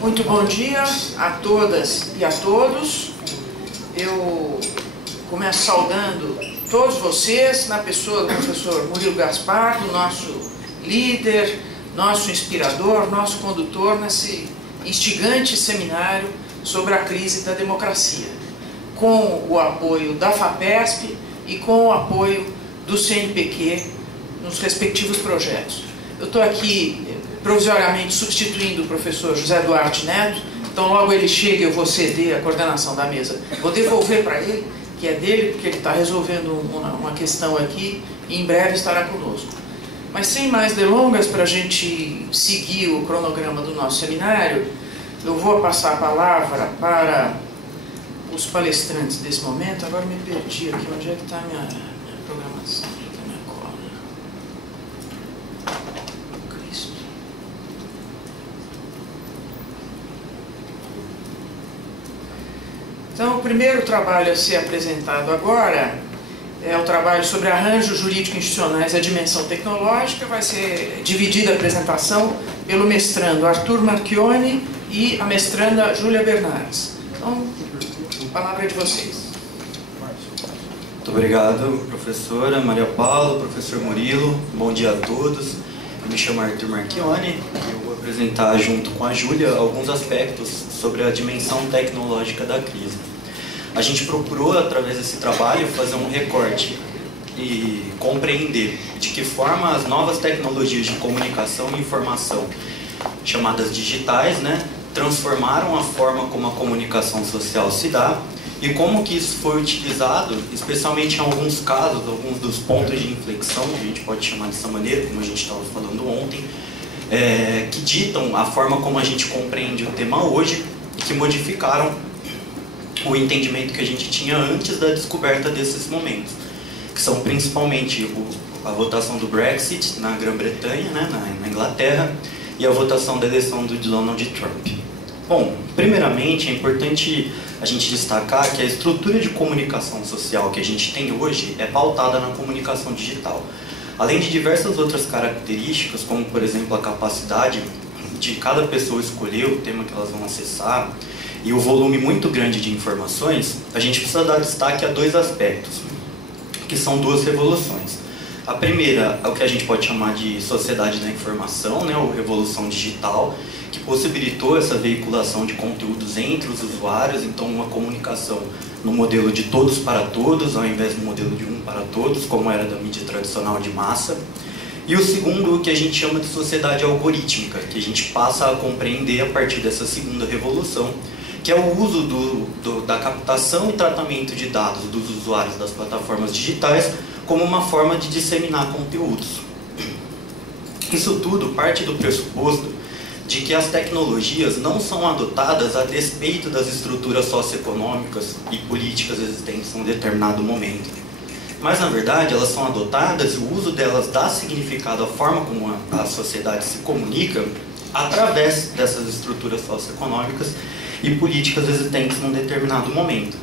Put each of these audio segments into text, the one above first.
Muito bom dia a todas e a todos. Eu começo saudando todos vocês, na pessoa do professor Murilo Gaspar, do nosso líder, nosso inspirador, nosso condutor nesse instigante seminário sobre a crise da democracia, com o apoio da FAPESP e com o apoio do CNPq nos respectivos projetos. Eu estou aqui provisoriamente substituindo o professor José Duarte Neto, então logo ele chega eu vou ceder a coordenação da mesa. Vou devolver para ele, que é dele, porque ele está resolvendo uma questão aqui e em breve estará conosco. Mas sem mais delongas, para a gente seguir o cronograma do nosso seminário, eu vou passar a palavra para os palestrantes desse momento. Agora me perdi aqui, onde é que está a minha programação? Onde é que está a minha cola? Cristo. Então, o primeiro trabalho a ser apresentado agora é o trabalho sobre arranjos jurídico-institucionais e a dimensão tecnológica. Vai ser dividida a apresentação pelo mestrando Arthur Marchione e a mestranda Júlia Bernardes. Então, a palavra é de vocês. Muito obrigado, professora Maria Paula, professor Murilo. Bom dia a todos. Eu me chamo Arthur Marchione e eu vou apresentar, junto com a Júlia, alguns aspectos sobre a dimensão tecnológica da crise. A gente procurou, através desse trabalho, fazer um recorte e compreender de que forma as novas tecnologias de comunicação e informação, chamadas digitais, transformaram a forma como a comunicação social se dá e como que isso foi utilizado, especialmente em alguns casos, alguns dos pontos de inflexão, a gente pode chamar dessa maneira, como a gente estava falando ontem, que ditam a forma como a gente compreende o tema hoje e que modificaram o entendimento que a gente tinha antes da descoberta desses momentos, que são principalmente a votação do Brexit na Grã-Bretanha, na Inglaterra, e a votação da eleição do Donald Trump. Bom, primeiramente é importante a gente destacar que a estrutura de comunicação social que a gente tem hoje é pautada na comunicação digital. Além de diversas outras características, como por exemplo a capacidade de cada pessoa escolher o tema que elas vão acessar e o volume muito grande de informações, a gente precisa dar destaque a dois aspectos, que são duas revoluções. A primeira é o que a gente pode chamar de sociedade da informação, ou revolução digital, que possibilitou essa veiculação de conteúdos entre os usuários, então uma comunicação no modelo de todos para todos, ao invés do modelo de um para todos, como era da mídia tradicional de massa. E o segundo, o que a gente chama de sociedade algorítmica, que a gente passa a compreender a partir dessa segunda revolução, que é o uso da captação e tratamento de dados dos usuários das plataformas digitais como uma forma de disseminar conteúdos. Isso tudo parte do pressuposto de que as tecnologias não são adotadas a despeito das estruturas socioeconômicas e políticas existentes em um determinado momento. Mas, na verdade, elas são adotadas e o uso delas dá significado à forma como a sociedade se comunica através dessas estruturas socioeconômicas e políticas existentes num determinado momento.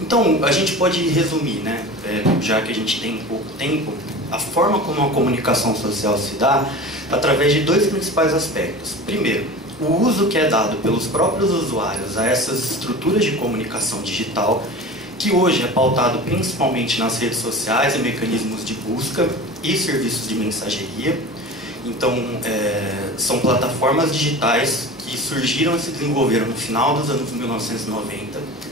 Então, a gente pode resumir, já que a gente tem pouco tempo, a forma como a comunicação social se dá através de dois principais aspectos. Primeiro, o uso que é dado pelos próprios usuários a essas estruturas de comunicação digital, que hoje é pautado principalmente nas redes sociais e mecanismos de busca e serviços de mensageria. Então, são plataformas digitais que surgiram e se desenvolveram no final dos anos 1990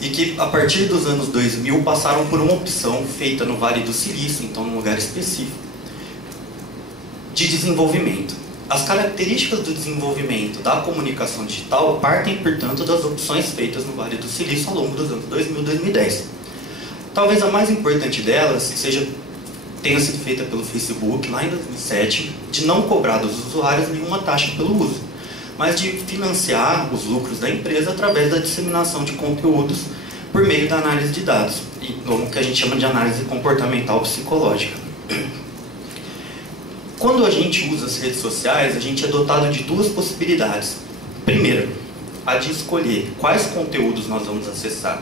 e que, a partir dos anos 2000, passaram por uma opção feita no Vale do Silício, então num lugar específico, de desenvolvimento. As características do desenvolvimento da comunicação digital partem, portanto, das opções feitas no Vale do Silício ao longo dos anos 2000 e 2010. Talvez a mais importante delas tenha sido feita pelo Facebook, lá em 2007, de não cobrar dos usuários nenhuma taxa pelo uso, mas de financiar os lucros da empresa através da disseminação de conteúdos por meio da análise de dados, o que a gente chama de análise comportamental psicológica. Quando a gente usa as redes sociais, a gente é dotado de duas possibilidades. Primeiro, a de escolher quais conteúdos nós vamos acessar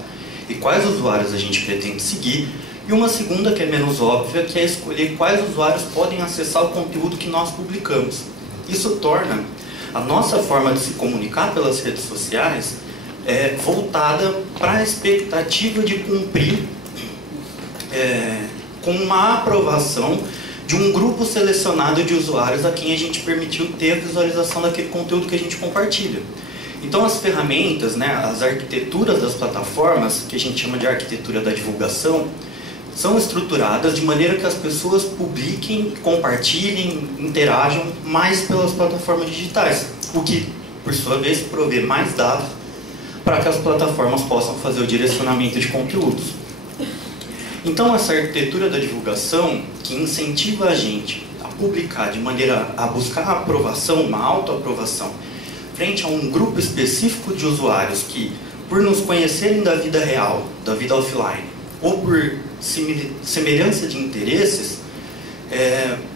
e quais usuários a gente pretende seguir, e uma segunda, que é menos óbvia, que é escolher quais usuários podem acessar o conteúdo que nós publicamos. Isso torna A nossa forma de se comunicar pelas redes sociais é voltada para a expectativa de cumprir com uma aprovação de um grupo selecionado de usuários a quem a gente permitiu ter a visualização daquele conteúdo que a gente compartilha. Então as ferramentas, né, as arquiteturas das plataformas, que a gente chama de arquitetura da divulgação, são estruturadas de maneira que as pessoas publiquem, compartilhem, interajam mais pelas plataformas digitais, o que, por sua vez, provê mais dados para que as plataformas possam fazer o direcionamento de conteúdos. Então essa arquitetura da divulgação, que incentiva a gente a publicar de maneira a buscar a aprovação, uma autoaprovação, frente a um grupo específico de usuários que, por nos conhecerem da vida real, da vida offline, ou por semelhança de interesses,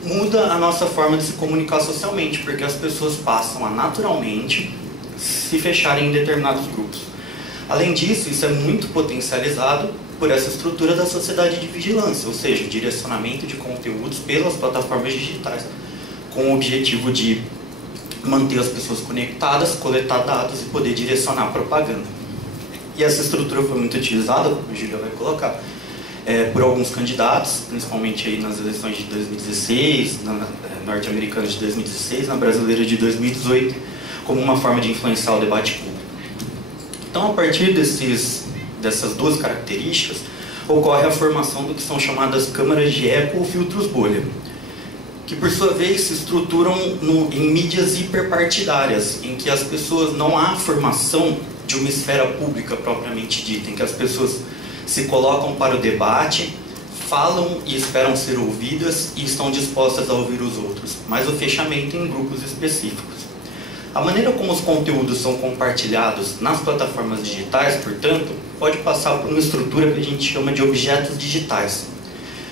muda a nossa forma de se comunicar socialmente, porque as pessoas passam a naturalmente se fecharem em determinados grupos. Além disso, isso é muito potencializado por essa estrutura da sociedade de vigilância, ou seja, o direcionamento de conteúdos pelas plataformas digitais, com o objetivo de manter as pessoas conectadas, coletar dados e poder direcionar propaganda. E essa estrutura foi muito utilizada, como a Júlia vai colocar, por alguns candidatos, principalmente aí nas eleições de 2016, na norte-americana de 2016, na brasileira de 2018, como uma forma de influenciar o debate público. Então, a partir dessas duas características, ocorre a formação do que são chamadas câmaras de eco ou filtros bolha, que por sua vez se estruturam em mídias hiperpartidárias, em que as pessoas não há formação de uma esfera pública propriamente dita, em que as pessoas se colocam para o debate, falam e esperam ser ouvidas e estão dispostas a ouvir os outros, mas o fechamento em grupos específicos. A maneira como os conteúdos são compartilhados nas plataformas digitais, portanto, pode passar por uma estrutura que a gente chama de objetos digitais.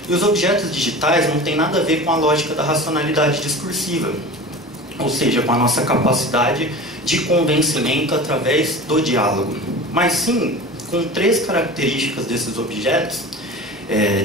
E os objetos digitais não têm nada a ver com a lógica da racionalidade discursiva, ou seja, com a nossa capacidade de convencimento através do diálogo, mas sim com três características desses objetos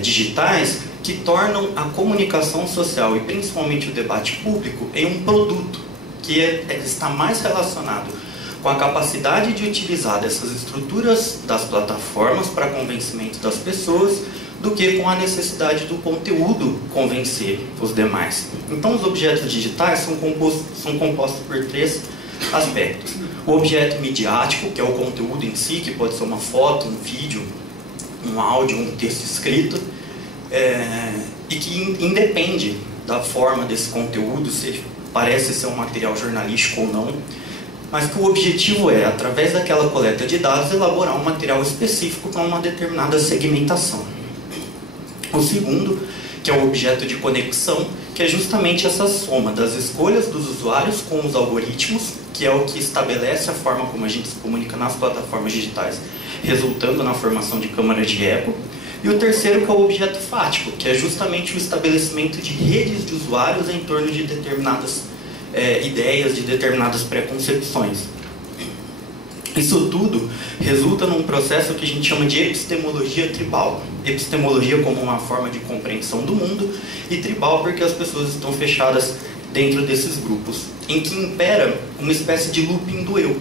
digitais que tornam a comunicação social e principalmente o debate público em um produto que está mais relacionado com a capacidade de utilizar dessas estruturas das plataformas para convencimento das pessoas do que com a necessidade do conteúdo convencer os demais. Então, os objetos digitais são compostos por três aspectos. O objeto midiático, que é o conteúdo em si, que pode ser uma foto, um vídeo, um áudio, um texto escrito, e que independe da forma desse conteúdo, se ele parece ser um material jornalístico ou não, mas que o objetivo é, através daquela coleta de dados, elaborar um material específico para uma determinada segmentação. O segundo, que é o objeto de conexão, que é justamente essa soma das escolhas dos usuários com os algoritmos, que é o que estabelece a forma como a gente se comunica nas plataformas digitais, resultando na formação de câmaras de eco. E o terceiro, que é o objeto fático, que é justamente o estabelecimento de redes de usuários em torno de determinadas ideias, de determinadas preconcepções. Isso tudo resulta num processo que a gente chama de epistemologia tribal. Epistemologia como uma forma de compreensão do mundo e tribal porque as pessoas estão fechadas dentro desses grupos, em que impera uma espécie de looping do eu,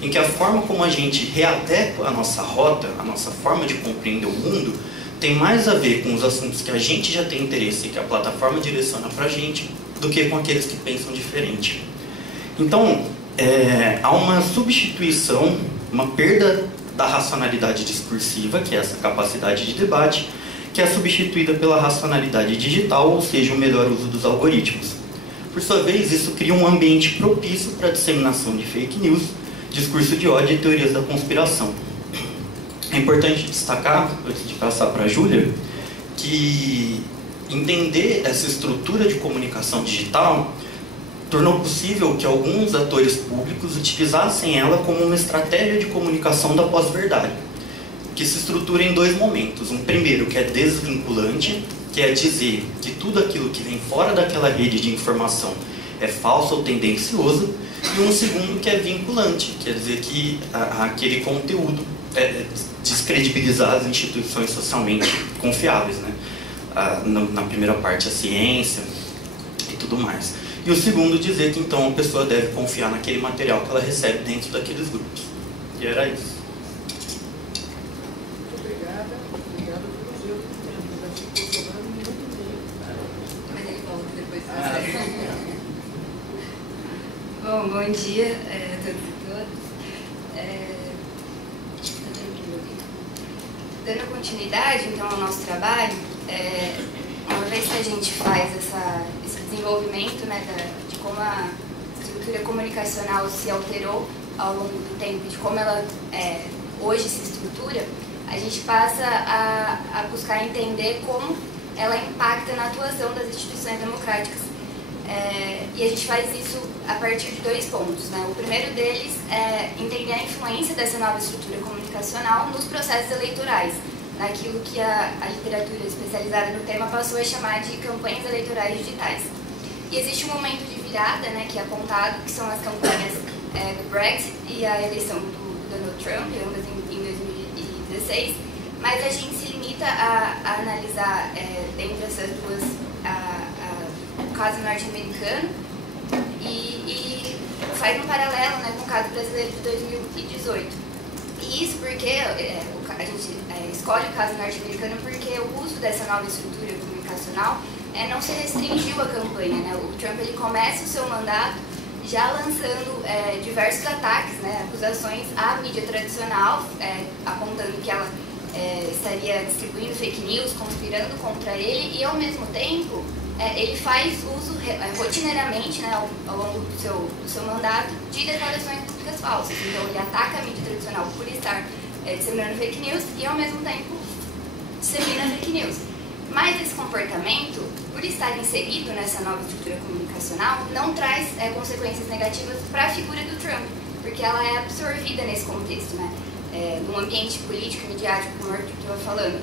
em que a forma como a gente readequa a nossa rota, a nossa forma de compreender o mundo, tem mais a ver com os assuntos que a gente já tem interesse e que a plataforma direciona para a gente, do que com aqueles que pensam diferente. Então, há uma substituição, uma perda da racionalidade discursiva, que é essa capacidade de debate, que é substituída pela racionalidade digital, ou seja, o melhor uso dos algoritmos. Por sua vez, isso cria um ambiente propício para a disseminação de fake news, discurso de ódio e teorias da conspiração. É importante destacar, antes de passar para a Júlia, que entender essa estrutura de comunicação digital tornou possível que alguns atores públicos utilizassem ela como uma estratégia de comunicação da pós-verdade, que se estrutura em dois momentos. Um primeiro, que é desvinculante, que é dizer que tudo aquilo que vem fora daquela rede de informação é falso ou tendencioso, e um segundo, que é vinculante, quer dizer que aquele conteúdo descredibilizar as instituições socialmente confiáveis, né? Na primeira parte, a ciência e tudo mais. E o segundo, dizer que então a pessoa deve confiar naquele material que ela recebe dentro daqueles grupos. E era isso. Muito obrigada. Obrigada pelos erros do tempo. Já ficou sobrando muito tempo. Mas ele falou que depois bom dia a todos e todas. Dando continuidade, então, ao nosso trabalho, uma vez que a gente faz esse desenvolvimento, né, de como a estrutura comunicacional se alterou ao longo do tempo, de como ela hoje se estrutura, a gente passa a buscar entender como ela impacta na atuação das instituições democráticas. E a gente faz isso a partir de 2 pontos, né? O primeiro deles é entender a influência dessa nova estrutura comunicacional nos processos eleitorais, naquilo que a literatura especializada no tema passou a chamar de campanhas eleitorais digitais. E existe um momento de virada, né, que é apontado, que são as campanhas do Brexit e a eleição do Donald Trump, ambas em 2016, mas a gente se limita a analisar dentre essas duas o caso norte-americano e faz um paralelo, né, com o caso brasileiro de 2018. E isso porque a gente escolhe o caso norte-americano porque o uso dessa nova estrutura comunicacional não se restringiu à campanha, né? O Trump ele começa o seu mandato já lançando diversos ataques, né, acusações à mídia tradicional, apontando que ela estaria distribuindo fake news, conspirando contra ele, e ao mesmo tempo ele faz uso rotineiramente, né, ao longo do seu mandato, de declarações públicas falsas. Então ele ataca a mídia tradicional por estar disseminando fake news e ao mesmo tempo dissemina fake news. Mas esse comportamento, por estar inserido nessa nova estrutura comunicacional, não traz consequências negativas para a figura do Trump, porque ela é absorvida nesse contexto, né? Num ambiente político e midiático, como o Arthur estava falando,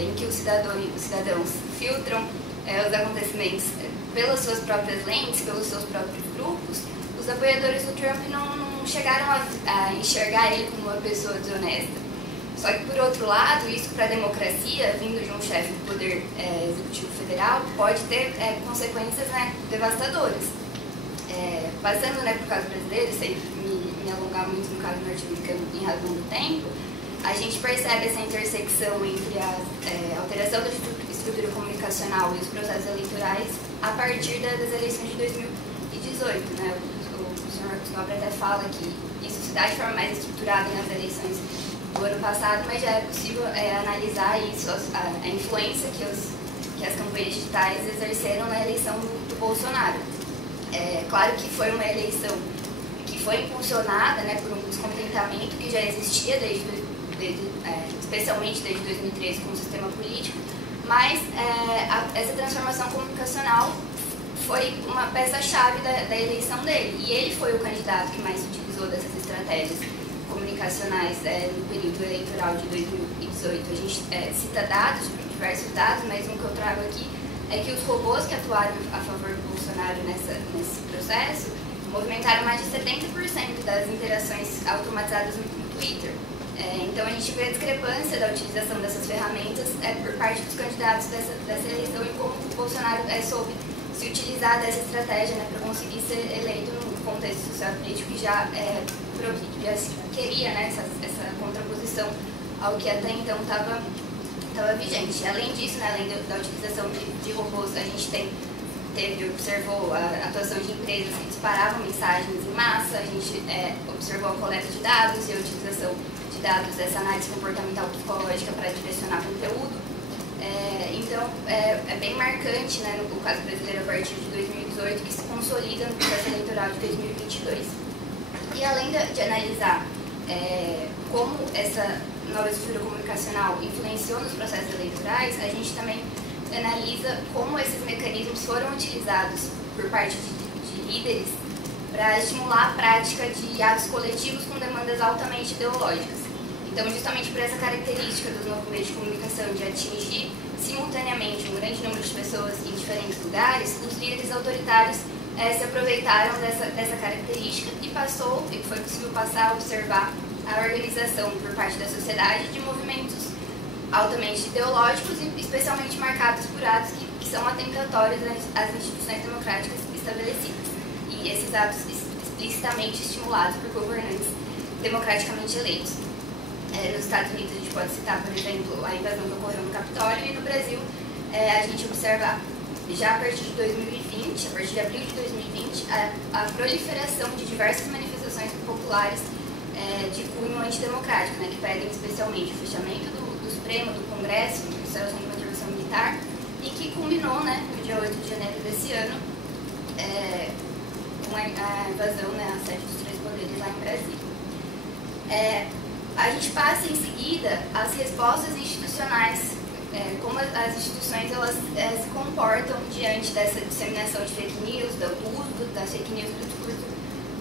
em que os cidadãos filtram os acontecimentos pelas suas próprias lentes, pelos seus próprios grupos, os apoiadores do Trump não chegaram a enxergar ele como uma pessoa desonesta. Só que, por outro lado, isso para a democracia, vindo de um chefe do Poder Executivo Federal, pode ter consequências, né, devastadoras. Passando, né, para o caso brasileiro, sem me alongar muito no caso norte-americano em razão do tempo, a gente percebe essa intersecção entre a alteração da estrutura comunicacional e os processos eleitorais a partir das eleições de 2018. Né? O professor Marcos Nobre até fala que isso se dá de forma mais estruturada nas eleições do ano passado, mas já é possível analisar isso, a influência que as campanhas digitais exerceram na eleição do Bolsonaro. Claro que foi uma eleição que foi impulsionada, né, por um descontentamento que já existia especialmente desde 2013 com o sistema político, mas essa transformação comunicacional foi uma peça-chave da eleição dele, e ele foi o candidato que mais utilizou dessas estratégias comunicacionais no período eleitoral de 2018. A gente cita dados, diversos dados, mas um que eu trago aqui é que os robôs que atuaram a favor do Bolsonaro nesse processo movimentaram mais de 70% das interações automatizadas no Twitter. Então a gente vê a discrepância da utilização dessas ferramentas por parte dos candidatos dessa eleição e como o Bolsonaro soube se utilizar dessa estratégia, né, para conseguir ser eleito num contexto social político que já queria, né, essa contraposição ao que até então estava vigente. Além disso, né, além da utilização de robôs, a gente observou a atuação de empresas que disparavam mensagens em massa, a gente observou a coleta de dados e a utilização de dados dessa análise comportamental psicológica para direcionar conteúdo. Então, é bem marcante, né, no caso brasileiro, a partir de 2018, que se consolida no processo eleitoral de 2022. E além de analisar como essa nova estrutura comunicacional influenciou nos processos eleitorais, a gente também analisa como esses mecanismos foram utilizados por parte de líderes para estimular a prática de atos coletivos com demandas altamente ideológicas. Então, justamente por essa característica dos novos meios de comunicação de atingir simultaneamente um grande número de pessoas em diferentes lugares, os líderes autoritários se aproveitaram dessa característica e foi possível passar a observar a organização por parte da sociedade de movimentos altamente ideológicos e especialmente marcados por atos que são atentatórios às instituições democráticas estabelecidas, e esses atos explicitamente estimulados por governantes democraticamente eleitos. Nos Estados Unidos a gente pode citar, por exemplo, a invasão que ocorreu no Capitólio, e no Brasil a gente observa já a partir de 2020, a partir de abril de 2020, a proliferação de diversas manifestações populares de cunho antidemocrático, né, que pedem especialmente o fechamento do Supremo, do Congresso, a instalação de uma intervenção militar, e que culminou, né, no dia 8 de janeiro desse ano, com a invasão, né, a sede dos três poderes lá em Brasília. A gente passa em seguida as respostas institucionais, como as instituições elas se comportam diante dessa disseminação de fake news, do uso das fake news, do discurso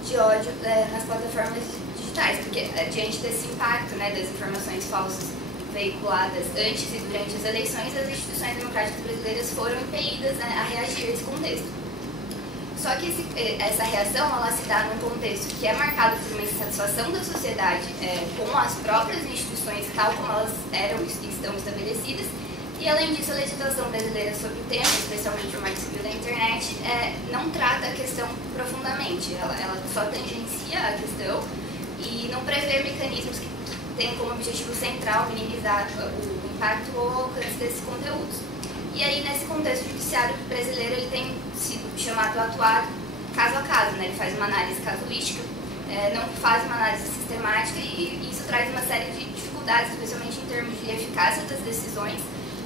de ódio nas plataformas digitais, porque diante desse impacto, né, das informações falsas veiculadas antes e durante as eleições, as instituições democráticas brasileiras foram impelidas, né, a reagir a esse contexto. Só que essa reação ela se dá num contexto que é marcado por uma insatisfação da sociedade com as próprias instituições tal como elas eram e estão estabelecidas, e além disso a legislação brasileira sobre o tema, especialmente o Marco Civil da Internet, não trata a questão profundamente, ela só tangencia a questão e não prevê mecanismos que têm como objetivo central minimizar o impacto ou o alcance desses conteúdos. E aí, nesse contexto, o judiciário brasileiro ele tem sido chamado a atuar caso a caso, né? Ele faz uma análise casuística, não faz uma análise sistemática, e isso traz uma série de dificuldades, especialmente em termos de eficácia das decisões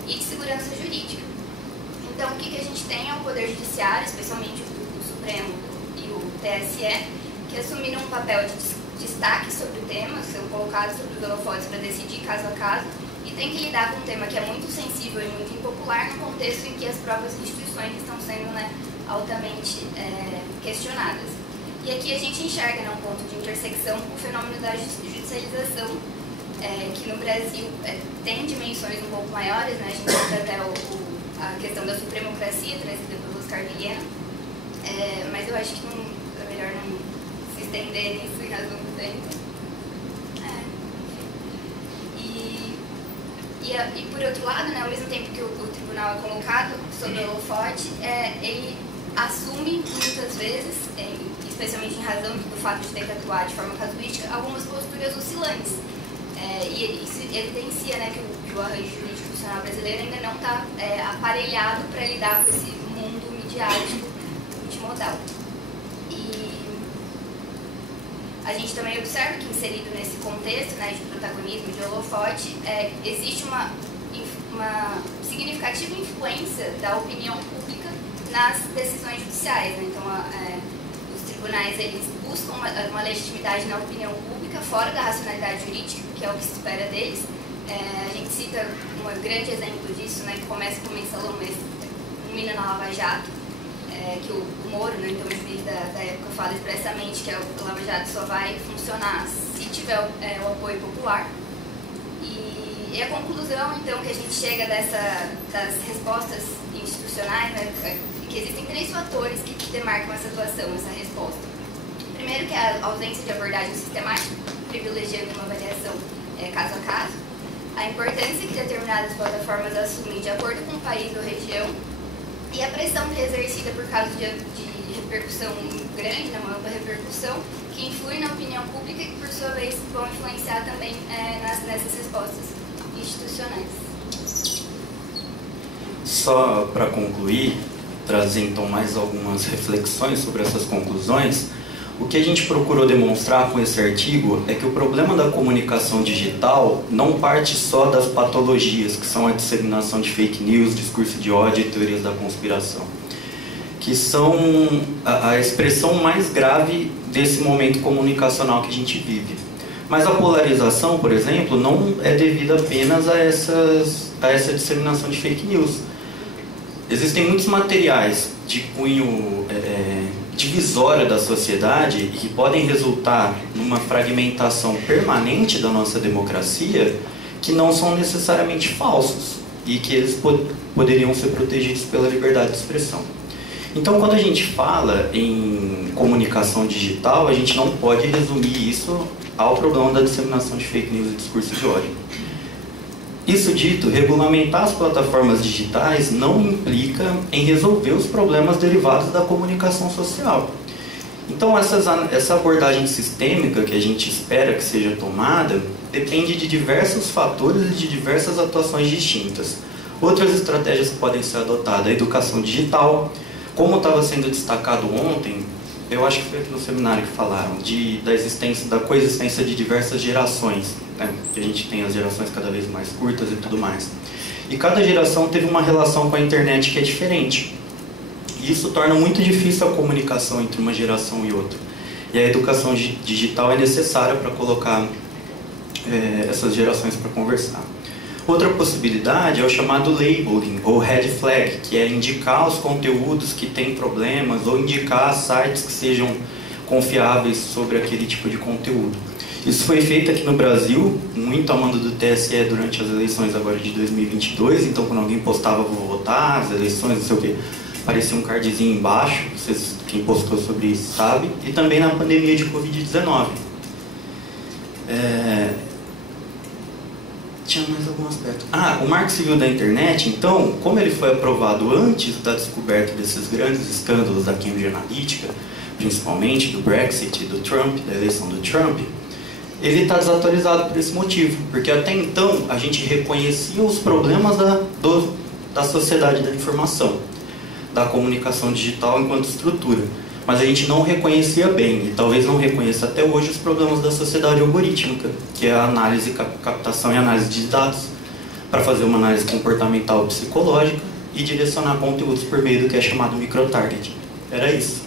e de segurança jurídica. Então, o que a gente tem é o Poder Judiciário, especialmente o Supremo e o TSE, que assumiram um papel de destaque sobre o tema, são colocados sobre os holofotes para decidir caso a caso, e tem que lidar com um tema que é muito sensível e muito impopular no contexto em que as próprias instituições estão sendo, né, altamente questionadas. E aqui a gente enxerga, né, um ponto de intersecção com o fenômeno da judicialização, que no Brasil tem dimensões um pouco maiores, né? A gente tem até a questão da supremocracia trazida pelo Oscar Vilhena, mas eu acho que é melhor não se estender nisso em razão do tempo. E por outro lado, né, ao mesmo tempo que o tribunal é colocado sob o holofote, ele assume muitas vezes, especialmente em razão do fato de ter que atuar de forma casuística, algumas posturas oscilantes. E isso evidencia, né, que o arranjo jurídico institucional brasileiro ainda não está aparelhado para lidar com esse mundo midiático multimodal. A gente também observa que, inserido nesse contexto, né, de protagonismo, de holofote, existe uma significativa influência da opinião pública nas decisões judiciais, né? Então, os tribunais eles buscam uma legitimidade na opinião pública, fora da racionalidade jurídica, que é o que se espera deles. A gente cita um grande exemplo disso, né, que começa com o mensalão, mas culmina na Lava Jato, que o Moro, né, então o juiz da época, fala expressamente que o Lava Jato só vai funcionar se tiver o apoio popular. E a conclusão, então, que a gente chega das respostas institucionais, né, que existem três fatores que demarcam essa atuação, essa resposta. Primeiro, que é a ausência de abordagem sistemática, privilegiando uma avaliação caso a caso. A importância que determinadas plataformas assumem de acordo com o país ou região, e a pressão que é exercida por causa de repercussão grande, né, uma ampla repercussão, que influi na opinião pública e que, por sua vez, vão influenciar também nessas respostas institucionais. Só para concluir, trazer então mais algumas reflexões sobre essas conclusões, o que a gente procurou demonstrar com esse artigo é que o problema da comunicação digital não parte só das patologias, que são a disseminação de fake news, discurso de ódio e teorias da conspiração, que são a expressão mais grave desse momento comunicacional que a gente vive. Mas a polarização, por exemplo, não é devida apenas a essa disseminação de fake news. Existem muitos materiais de cunho divisória da sociedade e que podem resultar numa fragmentação permanente da nossa democracia, que não são necessariamente falsos e que eles poderiam ser protegidos pela liberdade de expressão. Então, quando a gente fala em comunicação digital, a gente não pode resumir isso ao problema da disseminação de fake news e discurso de ódio. Isso dito, regulamentar as plataformas digitais não implica em resolver os problemas derivados da comunicação social. Então, essa abordagem sistêmica que a gente espera que seja tomada depende de diversos fatores e de diversas atuações distintas. Outras estratégias que podem ser adotadas, a educação digital, como estava sendo destacado ontem, eu acho que foi aqui no seminário que falaram, da coexistência de diversas gerações, né? Que a gente tem as gerações cada vez mais curtas e tudo mais. E cada geração teve uma relação com a internet que é diferente. Isso torna muito difícil a comunicação entre uma geração e outra. E a educação digital é necessária para colocar essas gerações para conversar. Outra possibilidade é o chamado labeling, ou red flag, que é indicar os conteúdos que têm problemas, ou indicar sites que sejam confiáveis sobre aquele tipo de conteúdo. Isso foi feito aqui no Brasil, muito a mando do TSE durante as eleições agora de 2022, então quando alguém postava "vou votar", as eleições, não sei o quê, aparecia um cardzinho embaixo, quem postou sobre isso sabe, e também na pandemia de Covid-19. Tinha mais algum aspecto. O Marco Civil da Internet, então, como ele foi aprovado antes da descoberta desses grandes escândalos da Cambridge Analytica, principalmente do Brexit, do Trump, da eleição do Trump, ele está desatualizado por esse motivo, porque até então a gente reconhecia os problemas da sociedade da informação, da comunicação digital enquanto estrutura, mas a gente não reconhecia bem, e talvez não reconheça até hoje, os problemas da sociedade algorítmica, que é a análise, captação e análise de dados, para fazer uma análise comportamental psicológica e direcionar conteúdos por meio do que é chamado microtargeting. Era isso.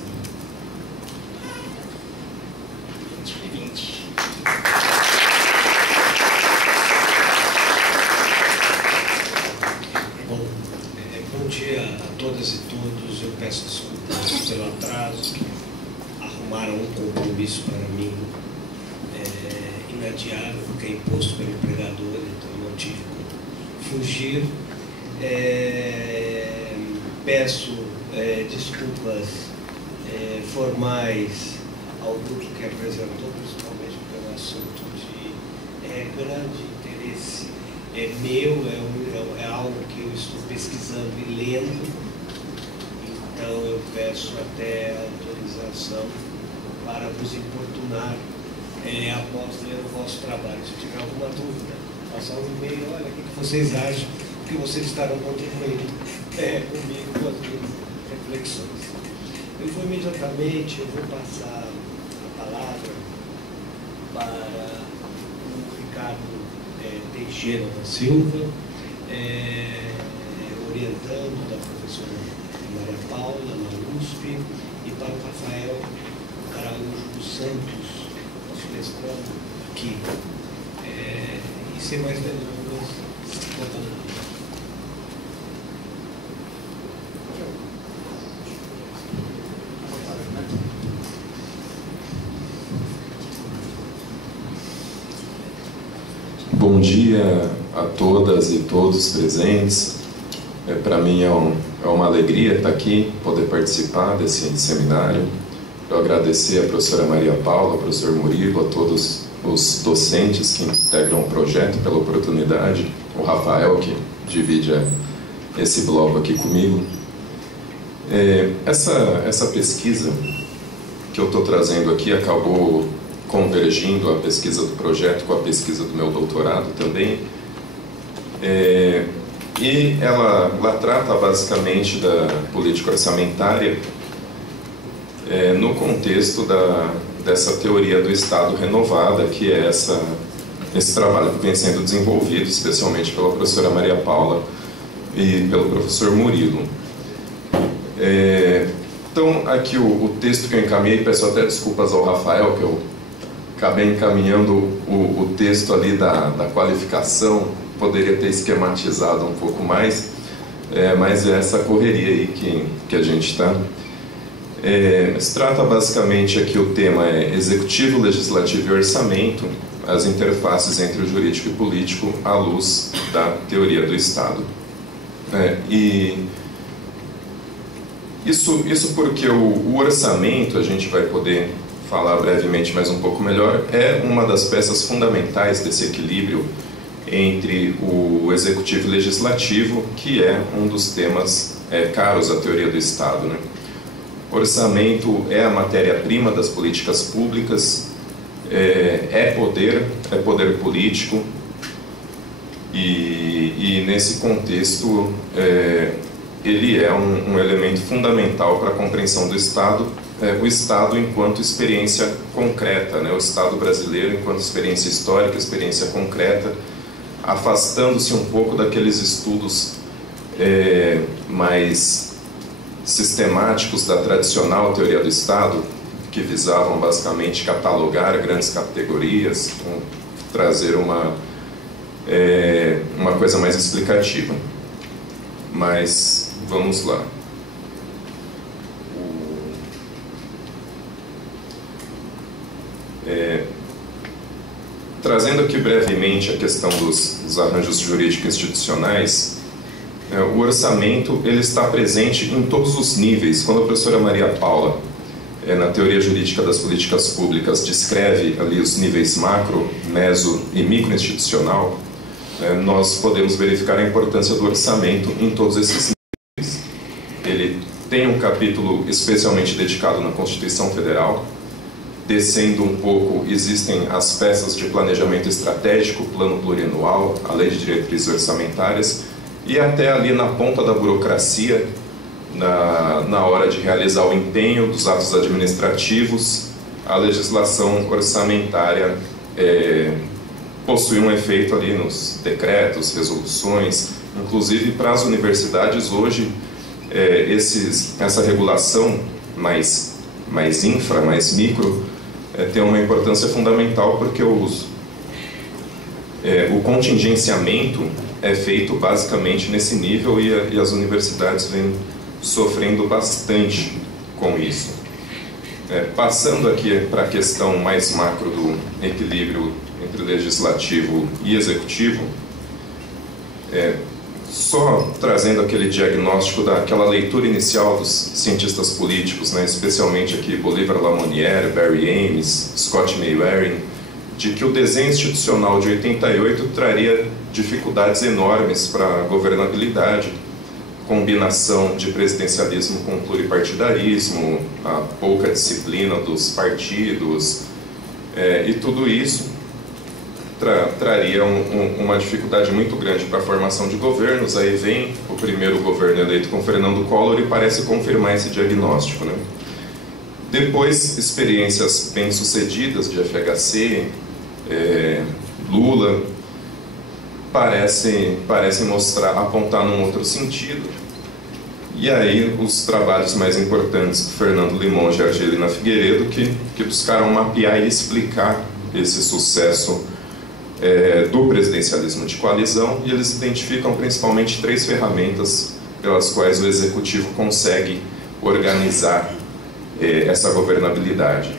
Bom dia a todas e todos. Eu peço desculpas pelo atraso. Arrumaram um compromisso para mim inadiável, que é imposto pelo empregador, então não tive como fugir. Peço desculpas formais ao grupo que apresentou, principalmente pelo assunto de grande interesse meu, é algo que eu estou pesquisando e lendo, então eu peço até autorização para vos importunar após ler o vosso trabalho. Se tiver alguma dúvida, passar um e-mail, olha, o que vocês acham, que vocês estarão contribuindo comigo com as minhas reflexões. Eu vou imediatamente, passar a palavra para o Ricardo Teixeira da Silva, orientando da professora Maria Paula, na USP, e para o Rafael Araújo dos Santos, nosso mestrando aqui. E sem mais delongas, voltando. Bom dia a todas e todos presentes. Para mim é uma alegria estar aqui, poder participar desse seminário. Eu agradecer a professora Maria Paula, ao professor Murilo, a todos os docentes que integram o projeto pela oportunidade, o Rafael, que divide esse bloco aqui comigo. Essa pesquisa que eu estou trazendo aqui acabou convergindo a pesquisa do projeto com a pesquisa do meu doutorado também. E ela trata basicamente da política orçamentária no contexto dessa teoria do Estado renovada, que é esse trabalho que vem sendo desenvolvido, especialmente pela professora Maria Paula e pelo professor Murilo. Então, aqui o texto que eu encaminhei, peço até desculpas ao Rafael, que eu acabei encaminhando o texto ali da qualificação, poderia ter esquematizado um pouco mais, mas é essa correria aí que a gente está. Se trata basicamente aqui, o tema é Executivo, Legislativo e Orçamento, as interfaces entre o jurídico e político à luz da teoria do Estado. E isso porque o orçamento, a gente vai poder falar brevemente mais um pouco melhor, é uma das peças fundamentais desse equilíbrio entre o Executivo e o Legislativo, que é um dos temas caros à teoria do Estado, né? Orçamento é a matéria-prima das políticas públicas, é poder político, e nesse contexto ele é um elemento fundamental para a compreensão do Estado, o Estado enquanto experiência concreta, né? O Estado brasileiro enquanto experiência histórica, experiência concreta, afastando-se um pouco daqueles estudos mais sistemáticos da tradicional teoria do Estado, que visavam basicamente catalogar grandes categorias, trazer uma coisa mais explicativa. Mas vamos lá. Trazendo aqui brevemente a questão dos arranjos jurídico-institucionais, o orçamento ele está presente em todos os níveis. Quando a professora Maria Paula, na teoria jurídica das políticas públicas, descreve ali os níveis macro, meso e microinstitucional, nós podemos verificar a importância do orçamento em todos esses níveis. Ele tem um capítulo especialmente dedicado na Constituição Federal. Descendo um pouco, existem as peças de planejamento estratégico, plano plurianual, a lei de diretrizes orçamentárias, e até ali na ponta da burocracia, na hora de realizar o empenho dos atos administrativos, a legislação orçamentária possui um efeito ali nos decretos, resoluções, inclusive para as universidades hoje, essa regulação mais infra, mais micro, tem uma importância fundamental, porque o contingenciamento é feito basicamente nesse nível, e as universidades vêm sofrendo bastante com isso. Passando aqui para a questão mais macro do equilíbrio entre legislativo e executivo, só trazendo aquele diagnóstico daquela leitura inicial dos cientistas políticos, né, especialmente aqui Bolivar Lamoniere, Barry Ames, Scott Mayweather, de que o desenho institucional de 88 traria dificuldades enormes para a governabilidade, combinação de presidencialismo com pluripartidarismo, a pouca disciplina dos partidos, e tudo isso traria uma dificuldade muito grande para a formação de governos. Aí vem o primeiro governo eleito com Fernando Collor e parece confirmar esse diagnóstico, né? Depois, experiências bem-sucedidas de FHC, Lula, parecem apontar num outro sentido. E aí os trabalhos mais importantes do Fernando Limonge e Argelina Figueiredo, que buscaram mapear e explicar esse sucesso do presidencialismo de coalizão, e eles identificam principalmente 3 ferramentas pelas quais o executivo consegue organizar essa governabilidade.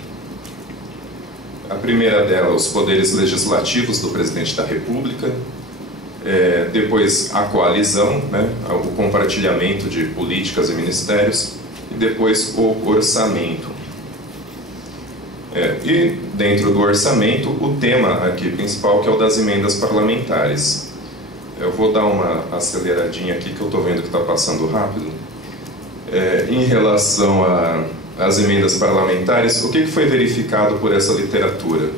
A primeira delas, os poderes legislativos do presidente da República, depois a coalizão, né, o compartilhamento de políticas e ministérios, e depois o orçamento. E dentro do orçamento, o tema aqui principal, que é o das emendas parlamentares. Eu vou dar uma aceleradinha aqui, que eu estou vendo que está passando rápido. Em relação às emendas parlamentares, o que foi verificado por essa literatura?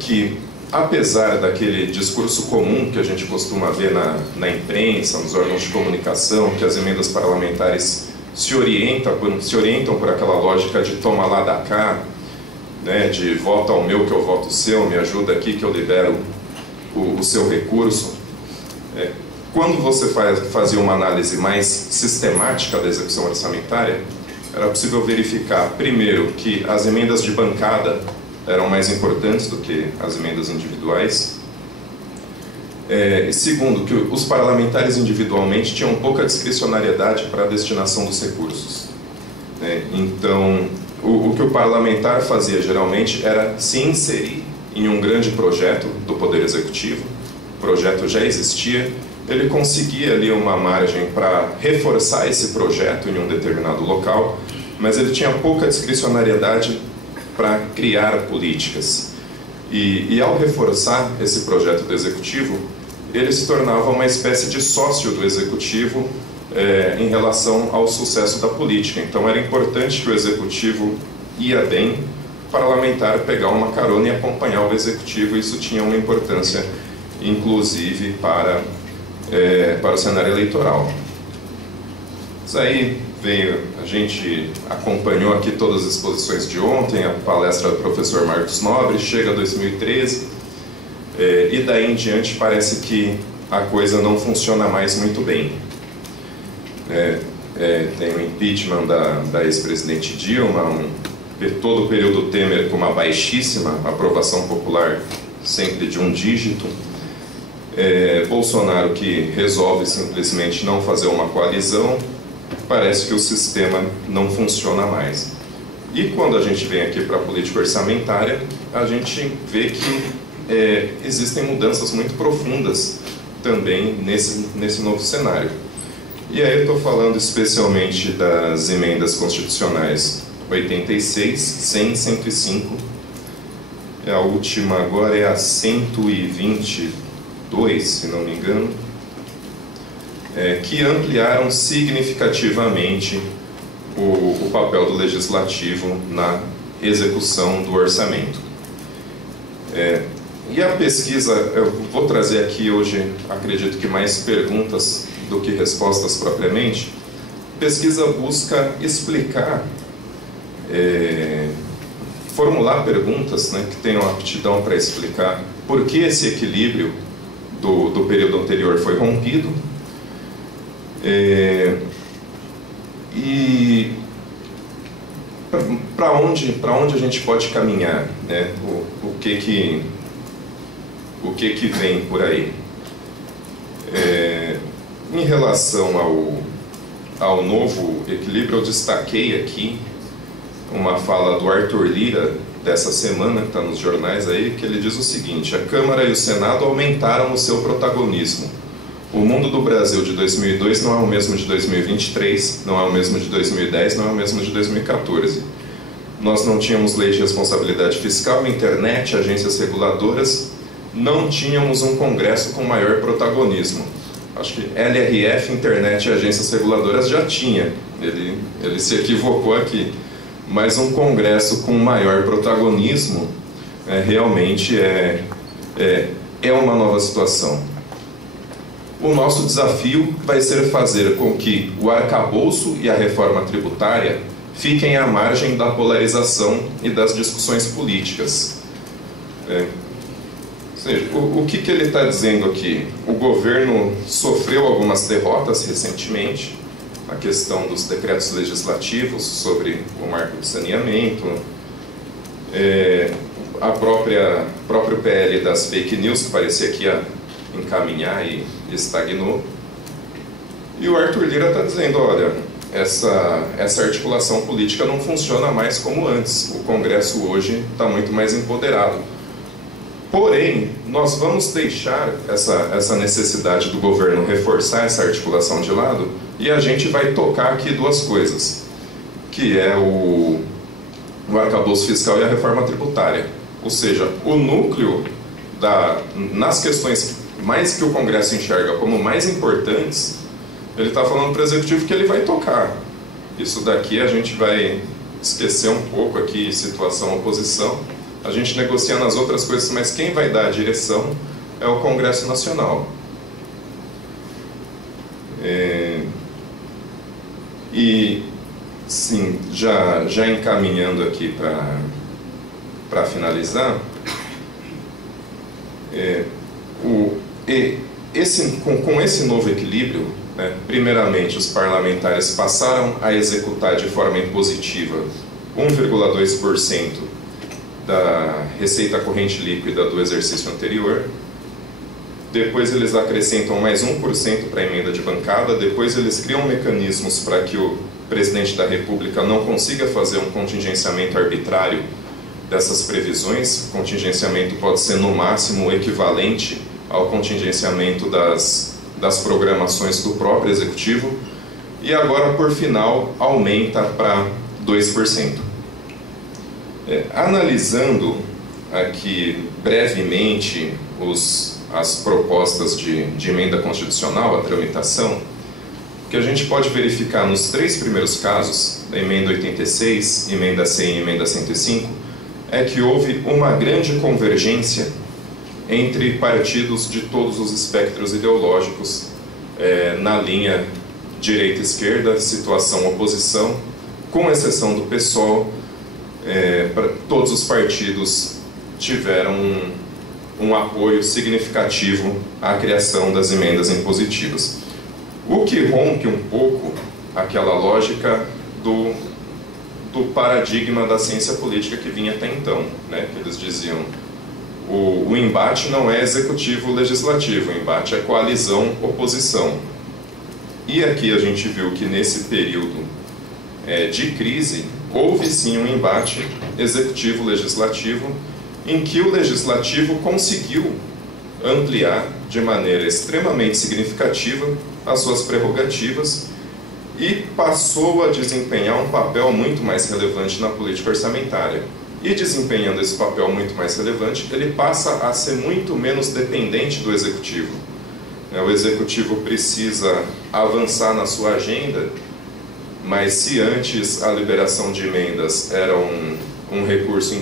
Que, apesar daquele discurso comum que a gente costuma ver na imprensa, nos órgãos de comunicação, que as emendas parlamentares se orientam por aquela lógica de toma lá da cá, né, de voto ao meu que eu voto o seu, me ajuda aqui que eu libero o seu recurso. Quando você fazia uma análise mais sistemática da execução orçamentária, era possível verificar, primeiro, que as emendas de bancada eram mais importantes do que as emendas individuais. Segundo, que os parlamentares individualmente tinham pouca discricionariedade para a destinação dos recursos. Então, o que o parlamentar fazia geralmente era se inserir em um grande projeto do Poder Executivo. O projeto já existia, ele conseguia ali uma margem para reforçar esse projeto em um determinado local, mas ele tinha pouca discricionariedade para criar políticas. E ao reforçar esse projeto do Executivo, ele se tornava uma espécie de sócio do Executivo em relação ao sucesso da política. Então era importante que o Executivo ia bem, o parlamentar pegar uma carona e acompanhar o Executivo. Isso tinha uma importância, inclusive, para o cenário eleitoral. Isso aí veio, a gente acompanhou aqui todas as exposições de ontem, a palestra do professor Marcos Nobre, chega 2013, e daí em diante parece que a coisa não funciona mais muito bem. Tem o impeachment da ex-presidente Dilma, todo o período Temer com uma baixíssima aprovação popular, sempre de um dígito. Bolsonaro que resolve simplesmente não fazer uma coalizão. Parece que o sistema não funciona mais. E quando a gente vem aqui para a política orçamentária, a gente vê que existem mudanças muito profundas também nesse novo cenário. E aí eu estou falando especialmente das emendas constitucionais 86, 100, 105. A última agora é a 122, se não me engano, que ampliaram significativamente o papel do Legislativo na execução do orçamento. E a pesquisa, eu vou trazer aqui hoje, acredito que mais perguntas do que respostas propriamente. A pesquisa busca explicar, formular perguntas, né, que tenham aptidão para explicar por que esse equilíbrio do período anterior foi rompido, e para onde a gente pode caminhar, né? O que vem por aí. Em relação ao novo equilíbrio, eu destaquei aqui uma fala do Arthur Lira dessa semana, que está nos jornais aí, que ele diz o seguinte: a Câmara e o Senado aumentaram o seu protagonismo. O mundo do Brasil de 2002 não é o mesmo de 2023, não é o mesmo de 2010, não é o mesmo de 2014. Nós não tínhamos lei de responsabilidade fiscal, internet, agências reguladoras, não tínhamos um Congresso com maior protagonismo. Acho que LRF, internet e agências reguladoras já tinha, ele se equivocou aqui. Mas um Congresso com maior protagonismo realmente é uma nova situação. O nosso desafio vai ser fazer com que o arcabouço e a reforma tributária fiquem à margem da polarização e das discussões políticas. Ou seja, o que ele está dizendo aqui? O governo sofreu algumas derrotas recentemente, a questão dos decretos legislativos sobre o marco de saneamento, próprio PL das fake news, que parecia que ia encaminhar e estagnou. E o Arthur Lira está dizendo, olha, essa articulação política não funciona mais como antes. O Congresso hoje está muito mais empoderado. Porém, nós vamos deixar essa necessidade do governo reforçar essa articulação de lado, e a gente vai tocar aqui duas coisas, que é o arcabouço fiscal e a reforma tributária. Ou seja, o núcleo nas questões mais que o Congresso enxerga como mais importantes, ele está falando para o Executivo que ele vai tocar. Isso daqui a gente vai esquecer um pouco aqui, situação, oposição. A gente negocia nas outras coisas, mas quem vai dar a direção é o Congresso Nacional. E, sim, já encaminhando aqui para finalizar, com esse novo equilíbrio, né, primeiramente, os parlamentares passaram a executar de forma impositiva 1,2% da receita corrente líquida do exercício anterior. Depois eles acrescentam mais 1% para a emenda de bancada. Depois eles criam mecanismos para que o presidente da República não consiga fazer um contingenciamento arbitrário dessas previsões. O contingenciamento pode ser no máximo equivalente ao contingenciamento das programações do próprio Executivo. E agora, por final, aumenta para 2%. Analisando aqui brevemente as propostas de emenda constitucional, a tramitação, o que a gente pode verificar nos 3 primeiros casos, da emenda 86, emenda 100 e emenda 105, é que houve uma grande convergência entre partidos de todos os espectros ideológicos, na linha direita-esquerda, situação oposição, com exceção do PSOL. Todos os partidos tiveram um apoio significativo à criação das emendas impositivas. O que rompe um pouco aquela lógica do paradigma da ciência política que vinha até então, né? Que eles diziam, o embate não é executivo-legislativo, o embate é coalizão-oposição. E aqui a gente viu que nesse período de crise, houve sim um embate executivo-legislativo, em que o legislativo conseguiu ampliar de maneira extremamente significativa as suas prerrogativas e passou a desempenhar um papel muito mais relevante na política orçamentária. E desempenhando esse papel muito mais relevante, ele passa a ser muito menos dependente do executivo. O executivo precisa avançar na sua agenda, mas se antes a liberação de emendas era um recurso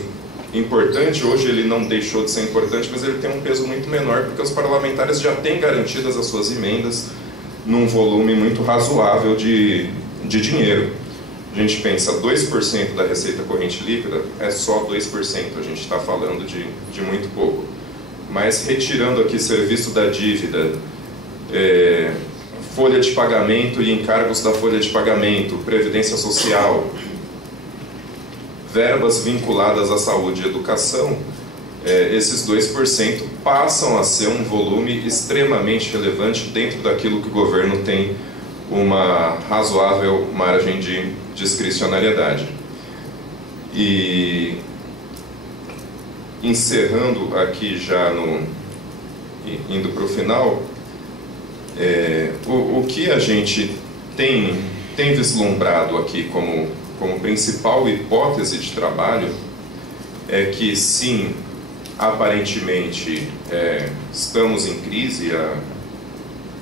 importante, hoje ele não deixou de ser importante, mas ele tem um peso muito menor, porque os parlamentares já têm garantidas as suas emendas num volume muito razoável de dinheiro. A gente pensa, 2% da receita corrente líquida é só 2%, a gente está falando de muito pouco. Mas retirando aqui serviço da dívida, folha de pagamento e encargos da folha de pagamento, previdência social, verbas vinculadas à saúde e educação, esses 2% passam a ser um volume extremamente relevante dentro daquilo que o governo tem uma razoável margem de discricionariedade. E encerrando aqui já indo para o final, o que a gente tem vislumbrado aqui como principal hipótese de trabalho é que sim, aparentemente estamos em crise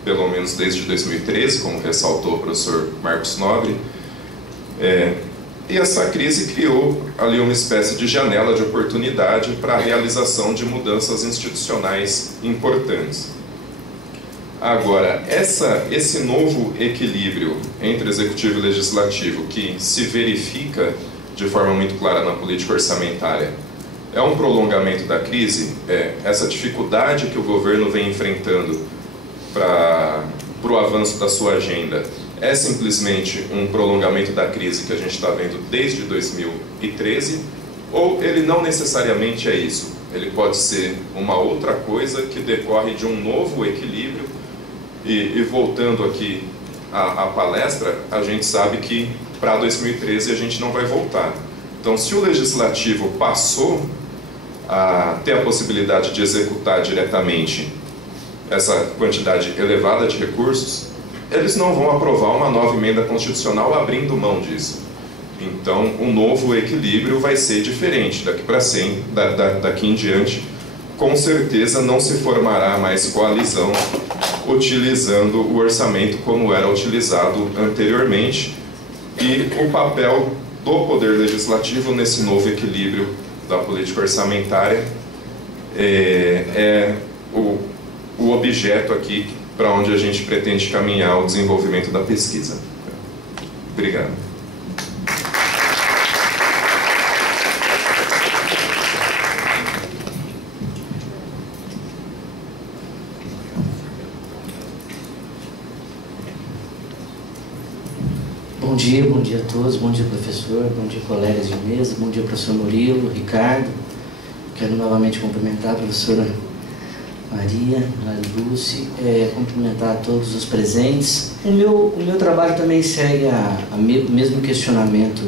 pelo menos desde 2013, como ressaltou o professor Marcos Nobre, e essa crise criou ali uma espécie de janela de oportunidade para a realização de mudanças institucionais importantes. Agora, esse novo equilíbrio entre executivo e legislativo que se verifica de forma muito clara na política orçamentária, é um prolongamento da crise? Essa dificuldade que o governo vem enfrentando para o avanço da sua agenda é simplesmente um prolongamento da crise que a gente está vendo desde 2013, ou ele não necessariamente é isso? Ele pode ser uma outra coisa que decorre de um novo equilíbrio. E voltando aqui à palestra, a gente sabe que para 2013 a gente não vai voltar. Então, se o legislativo passou a ter a possibilidade de executar diretamente essa quantidade elevada de recursos, eles não vão aprovar uma nova emenda constitucional abrindo mão disso. Então, o novo equilíbrio vai ser diferente daqui em diante. Com certeza não se formará mais coalizão utilizando o orçamento como era utilizado anteriormente, e o papel do Poder Legislativo nesse novo equilíbrio da política orçamentária é o objeto aqui para onde a gente pretende caminhar o desenvolvimento da pesquisa. Obrigado. Bom dia a todos, bom dia professor, bom dia colegas de mesa, bom dia professor Murilo, Ricardo. Quero novamente cumprimentar a professora Maria, Lúcia, cumprimentar a todos os presentes. O meu trabalho também segue o mesmo questionamento,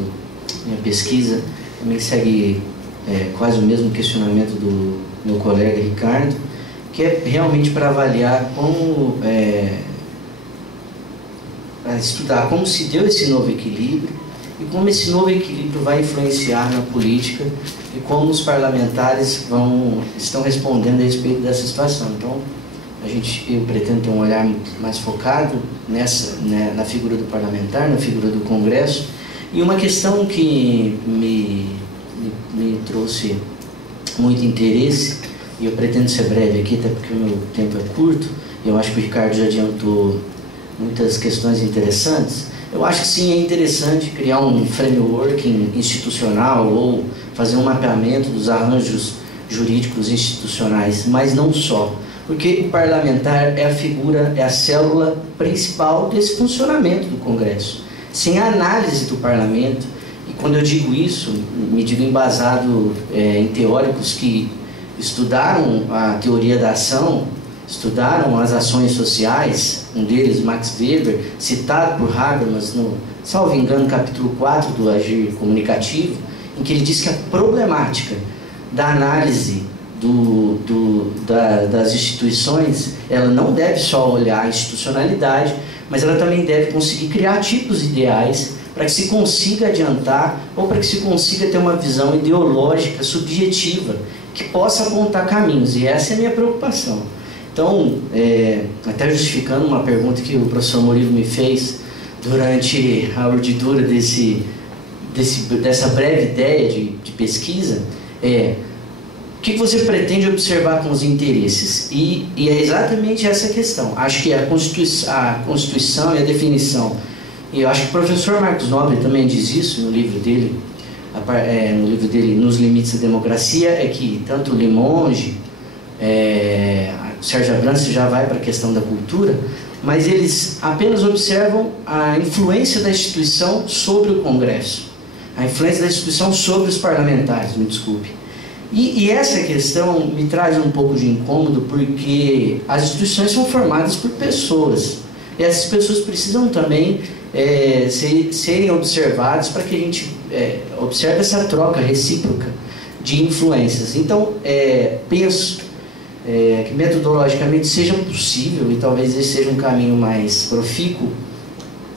minha pesquisa também segue quase o mesmo questionamento do meu colega Ricardo, que é realmente para avaliar como... para estudar como se deu esse novo equilíbrio e como esse novo equilíbrio vai influenciar na política e como os parlamentares estão respondendo a respeito dessa situação. Então, eu pretendo ter um olhar mais focado na figura do parlamentar, na figura do Congresso. E uma questão que me trouxe muito interesse, e eu pretendo ser breve aqui, até porque o meu tempo é curto, e eu acho que o Ricardo já adiantou muitas questões interessantes. Eu acho que sim, é interessante criar um framework institucional ou fazer um mapeamento dos arranjos jurídicos institucionais, mas não só. Porque o parlamentar é a figura, é a célula principal desse funcionamento do Congresso. Sem a análise do parlamento, e quando eu digo isso, me digo embasado em teóricos que estudaram a teoria da ação, estudaram as ações sociais, um deles, Max Weber, citado por Habermas, salvo engano, capítulo 4 do Agir Comunicativo, em que ele diz que a problemática da análise das instituições, ela não deve só olhar a institucionalidade, mas ela também deve conseguir criar tipos ideais para que se consiga adiantar ou para que se consiga ter uma visão ideológica subjetiva que possa apontar caminhos, e essa é a minha preocupação. Então, até justificando uma pergunta que o professor Murilo me fez durante a urdidura dessa breve ideia de pesquisa, o que você pretende observar com os interesses? E é exatamente essa questão. Acho que a Constituição e a definição, e eu acho que o professor Marcos Nobre também diz isso no livro dele, Nos Limites da Democracia, é que tanto o Limonge, o Sérgio Abrantes já vai para a questão da cultura, mas eles apenas observam a influência da instituição sobre o Congresso, a influência da instituição sobre os parlamentares, me desculpe. E essa questão me traz um pouco de incômodo, porque as instituições são formadas por pessoas, e essas pessoas precisam também serem observadas para que a gente observe essa troca recíproca de influências. Então, penso que metodologicamente seja possível, e talvez esse seja um caminho mais profícuo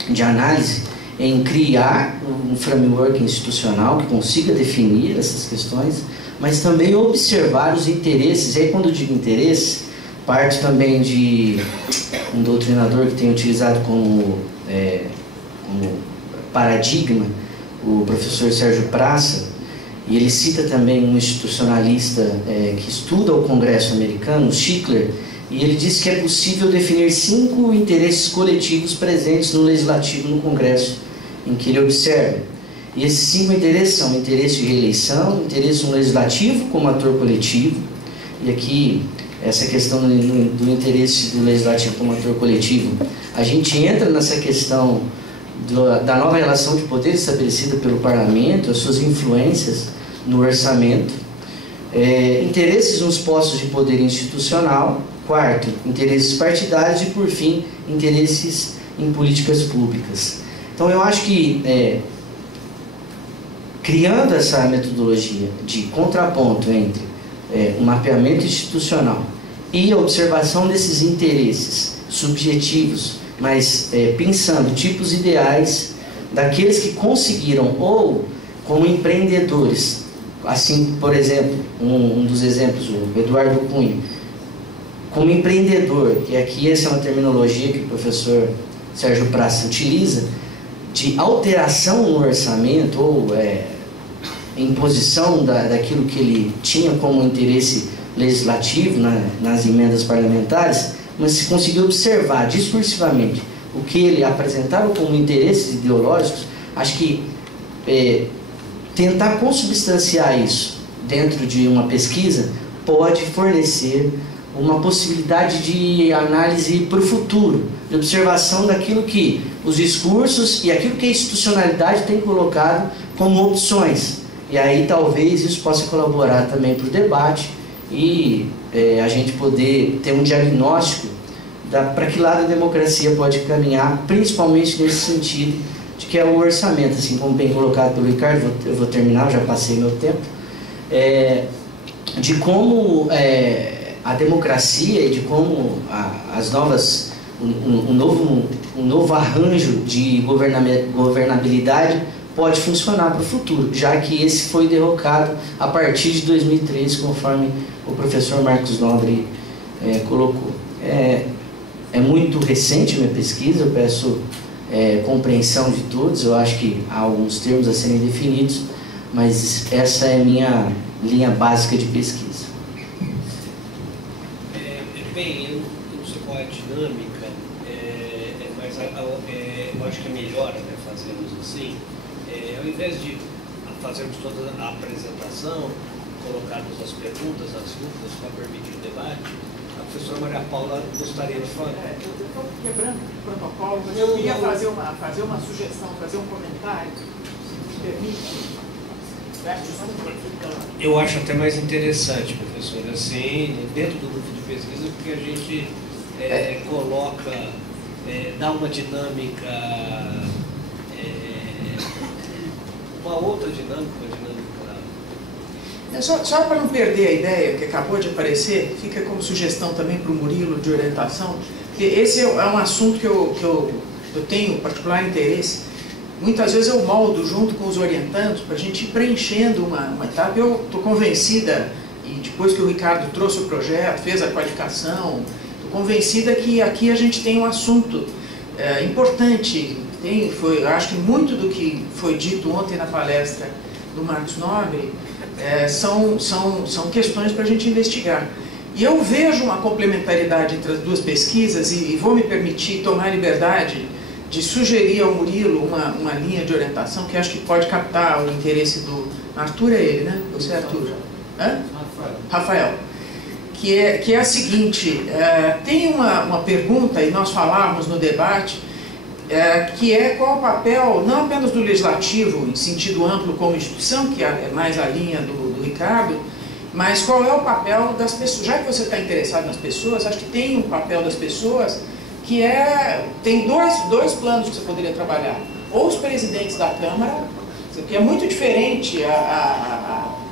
de análise, em criar um framework institucional que consiga definir essas questões, mas também observar os interesses. E aí, quando eu digo interesse, parte também de um doutrinador que tem utilizado como paradigma, o professor Sérgio Praça, e ele cita também um institucionalista que estuda o Congresso americano, o Schickler, e ele diz que é possível definir 5 interesses coletivos presentes no Legislativo, no Congresso, em que ele observa. E esses 5 interesses são interesse de reeleição, interesse no Legislativo como ator coletivo, e aqui essa questão do interesse do Legislativo como ator coletivo, a gente entra nessa questão da nova relação de poder estabelecida pelo Parlamento, as suas influências no orçamento, interesses nos postos de poder institucional, quarto, interesses partidários e, por fim, interesses em políticas públicas. Então, eu acho que, criando essa metodologia de contraponto entre o mapeamento institucional e a observação desses interesses subjetivos, mas pensando tipos ideais daqueles que conseguiram, ou como empreendedores, assim, por exemplo, um dos exemplos, o Eduardo Cunha, como empreendedor, que aqui essa é uma terminologia que o professor Sérgio Praça utiliza, de alteração no orçamento, ou imposição daquilo que ele tinha como interesse legislativo nas emendas parlamentares, mas se conseguiu observar discursivamente o que ele apresentava como interesses ideológicos, acho que tentar consubstanciar isso dentro de uma pesquisa pode fornecer uma possibilidade de análise para o futuro, de observação daquilo que os discursos e aquilo que a institucionalidade tem colocado como opções. E aí talvez isso possa colaborar também para o debate e a gente poder ter um diagnóstico para que lado a democracia pode caminhar, principalmente nesse sentido de que é o orçamento, assim como bem colocado pelo Ricardo, eu vou terminar, já passei meu tempo, de como a democracia e de como um novo arranjo de governabilidade pode funcionar para o futuro, já que esse foi derrocado a partir de 2003, conforme o professor Marcos Nobre colocou. É muito recente a minha pesquisa, eu peço compreensão de todos, eu acho que há alguns termos a serem definidos, mas essa é a minha linha básica de pesquisa. Bem, eu não sei qual é a dinâmica, mas eu acho que é melhor, né, fazermos assim, ao invés de fazermos toda a apresentação, colocarmos as perguntas, as dúvidas para permitir o debate, a professora Maria Paula gostaria de falar. Eu estou quebrando o protocolo, mas eu queria fazer uma sugestão, fazer um comentário, se me permite. Eu acho até mais interessante, professor, assim, dentro do grupo de pesquisa, porque a gente coloca, dá uma dinâmica, uma outra dinâmica, Só para não perder a ideia que acabou de aparecer, fica como sugestão também para o Murilo de orientação, porque esse é um assunto que eu tenho particular interesse. Muitas vezes eu moldo junto com os orientandos para a gente ir preenchendo uma etapa. Eu estou convencida, e depois que o Ricardo trouxe o projeto, fez a qualificação, estou convencida que aqui a gente tem um assunto importante. Acho que muito do que foi dito ontem na palestra do Marcos Nobre são questões para a gente investigar. E eu vejo uma complementaridade entre as duas pesquisas e vou me permitir tomar a liberdade de sugerir ao Murilo uma linha de orientação que acho que pode captar o interesse do... Arthur é ele, né? Você é Arthur? Hã? Rafael. Que é a seguinte, tem uma pergunta, e nós falávamos no debate, que é qual o papel, não apenas do legislativo, em sentido amplo como instituição, que é mais a linha do Ricardo, mas qual é o papel das pessoas. Já que você está interessado nas pessoas, acho que tem um papel das pessoas que tem dois planos que você poderia trabalhar. Ou os presidentes da Câmara, que é muito diferente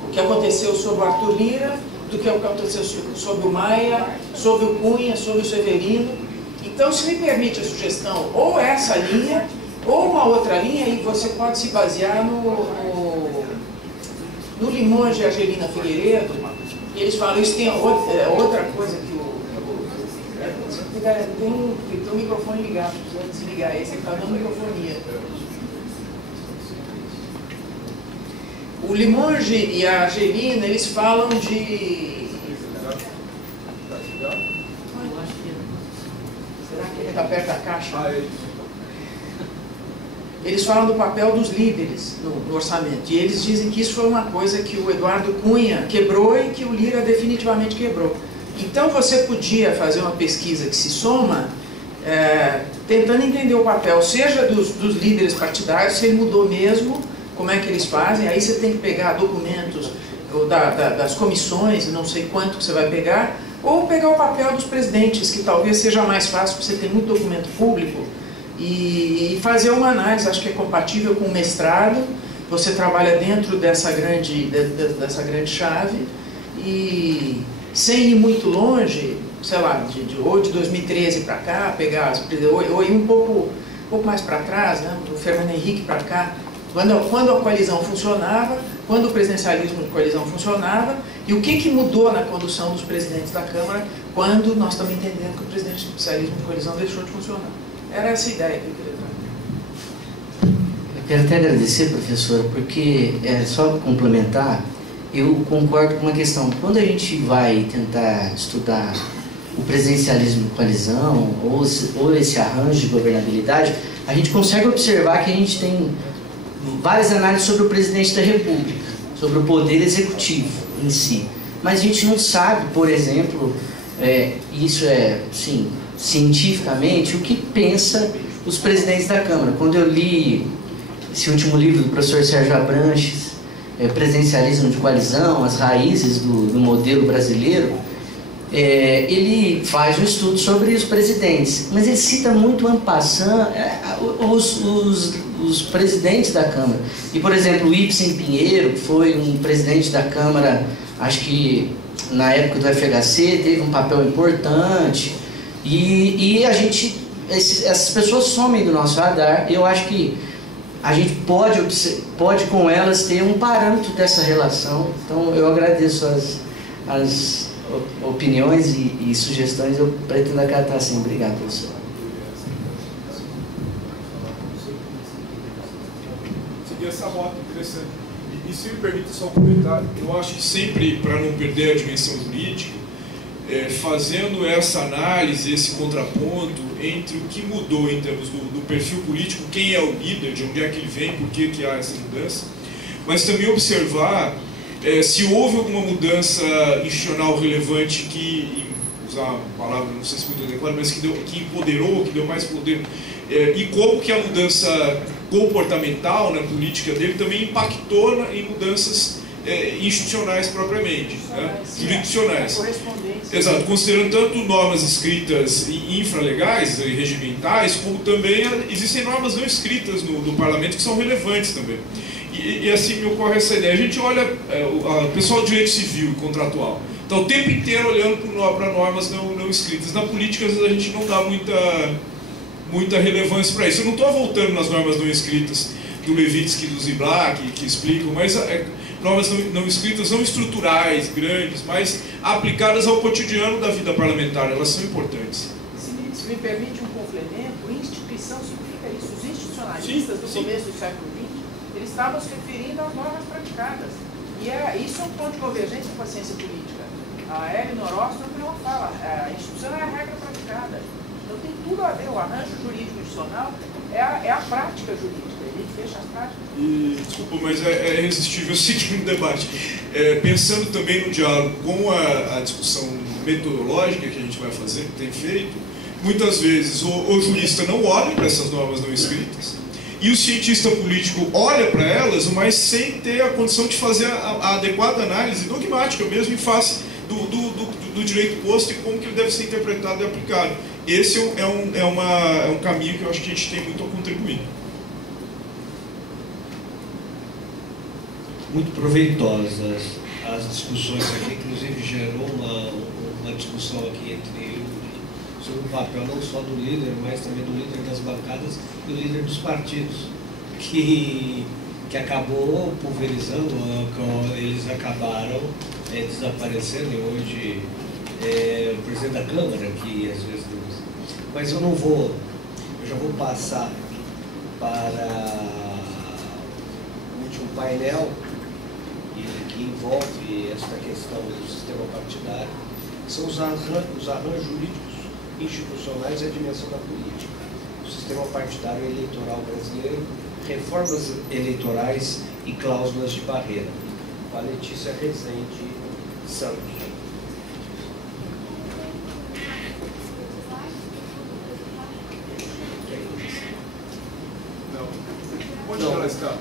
o que aconteceu sobre o Arthur Lira, do que aconteceu sobre o Maia, sobre o Cunha, sobre o Severino. Então, se me permite a sugestão, ou essa linha, ou uma outra linha, e você pode se basear no Limonge e Angelina Figueiredo, e eles falam, isso tem outra coisa que tem um microfone ligado, precisa desligar esse que está dando microfonia. O Limonge e a Angelina, eles falam de... Será que ele está perto da caixa? Eles falam do papel dos líderes no orçamento. E eles dizem que isso foi uma coisa que o Eduardo Cunha quebrou e que o Lira definitivamente quebrou. Então você podia fazer uma pesquisa que se soma, tentando entender o papel, seja dos líderes partidários, se ele mudou mesmo, como é que eles fazem. Aí você tem que pegar documentos das comissões, não sei quanto que você vai pegar, ou pegar o papel dos presidentes, que talvez seja mais fácil, porque você tem muito documento público, e fazer uma análise. Acho que é compatível com o mestrado, você trabalha dentro dessa grande chave, e sem ir muito longe, sei lá, ou de 2013 para cá, pegar, ou ir um pouco mais para trás, né, do Fernando Henrique para cá, quando a coalizão funcionava, quando o presidencialismo de coalizão funcionava, e o que mudou na condução dos presidentes da Câmara, quando nós estamos entendendo que o presidencialismo de coalizão deixou de funcionar. Era essa a ideia que eu queria trazer. Eu quero até agradecer, professora, porque, só para complementar, eu concordo com uma questão. Quando a gente vai tentar estudar o presidencialismo de coalizão, ou esse arranjo de governabilidade, a gente consegue observar que a gente tem várias análises sobre o presidente da República, sobre o poder executivo em si. Mas a gente não sabe, por exemplo, isso sim, cientificamente, o que pensa os presidentes da Câmara. Quando eu li esse último livro do professor Sérgio Abranches, Presidencialismo de Coalizão, as raízes do modelo brasileiro, ele faz um estudo sobre os presidentes, mas ele cita muito en passant os presidentes da Câmara. E, por exemplo, o Ibsen Pinheiro, que foi um presidente da Câmara, acho que na época do FHC, teve um papel importante, e essas pessoas somem do nosso radar. Eu acho que a gente pode com elas ter um parâmetro dessa relação. Então eu agradeço as opiniões e sugestões, eu pretendo acatar assim. Obrigado, professor. Segui essa rota, interessante. E se me permite só um comentário, eu acho que sempre, para não perder a dimensão jurídica, fazendo essa análise, esse contraponto entre o que mudou em termos do perfil político, quem é o líder, de onde é que ele vem, por que há essa mudança, mas também observar se houve alguma mudança institucional relevante que, usar uma palavra, não sei se muito adequada, mas que empoderou, que deu mais poder, e como que a mudança comportamental na política dele também impactou em mudanças institucionais propriamente, né? Jurisdicionais. Exato, considerando tanto normas escritas e infralegais, e regimentais, como também existem normas não escritas no parlamento que são relevantes também. E assim me ocorre essa ideia. A gente olha o pessoal de direito civil e contratual, está o tempo inteiro olhando para normas não escritas. Na política, às vezes, a gente não dá muita relevância para isso. Eu não estou voltando nas normas não escritas do Levitsky e do Ziblatt, que explicam, mas normas não escritas, não estruturais, grandes, mas aplicadas ao cotidiano da vida parlamentar, elas são importantes. Se me permite um complemento, instituição significa isso. Os institucionalistas do começo do século XX, eles estavam se referindo às normas praticadas. E isso é um ponto de convergência com a ciência política. A Elinor Ostrom fala, a instituição é a regra praticada. Então tem tudo a ver, o arranjo jurídico institucional é a prática jurídica. Fecha as práticas. Desculpa, mas é irresistível seguir o debate. Pensando também no diálogo com a discussão metodológica que a gente vai fazer, que tem feito, muitas vezes o jurista não olha para essas normas não escritas e o cientista político olha para elas, mas sem ter a condição de fazer a adequada análise dogmática mesmo em face do direito posto e como que ele deve ser interpretado e aplicado. Esse é um caminho que eu acho que a gente tem muito a contribuir. Muito proveitosas as discussões aqui, inclusive gerou uma discussão aqui entre sobre o papel não só do líder, mas também do líder das bancadas e do líder dos partidos, que acabou pulverizando, eles acabaram desaparecendo, e hoje o presidente da Câmara, que às vezes... Mas eu já vou passar para o último painel, que envolve esta questão do sistema partidário, são os arranjos jurídicos institucionais e a dimensão da política. O sistema partidário eleitoral brasileiro, reformas eleitorais e cláusulas de barreira. Com a Letícia Rezende Santos. Não. Onde ela está?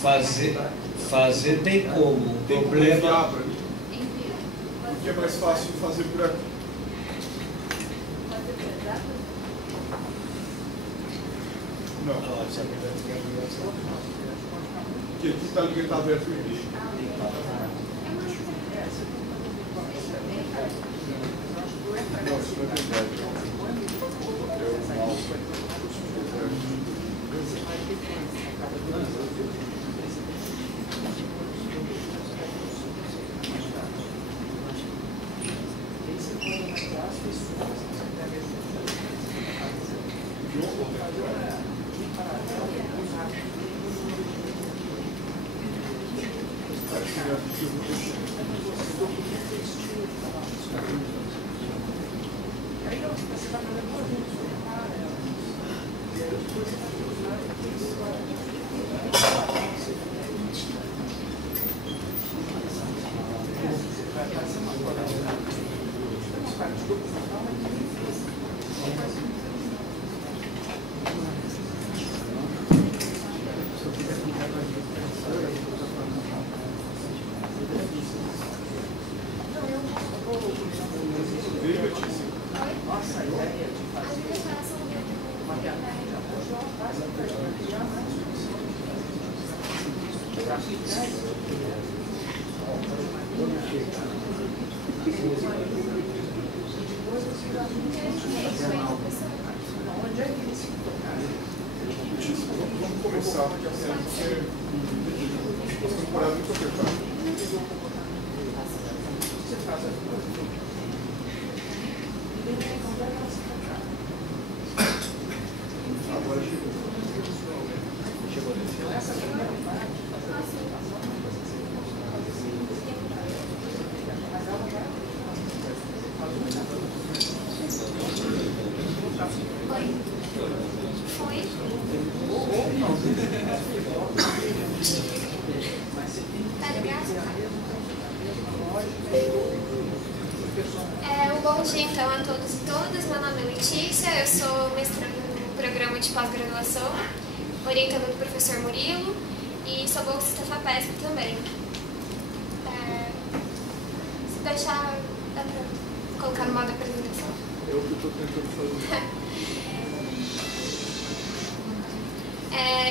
Fazer tem como. O problema... Porque é mais fácil fazer por aqui. Não. Porque aqui está ninguém está aberto o e-mail. Não, isso não é verdade. começar, porque ficou muito apertado. Agora chegou. Bom dia então a todos e todas, meu nome é Letícia, eu sou mestranda no programa de pós-graduação, orientada do professor Murilo e sou bolsista FAPESP também. Se deixar, dá para colocar no modo apresentação? É o que eu estou tentando fazer.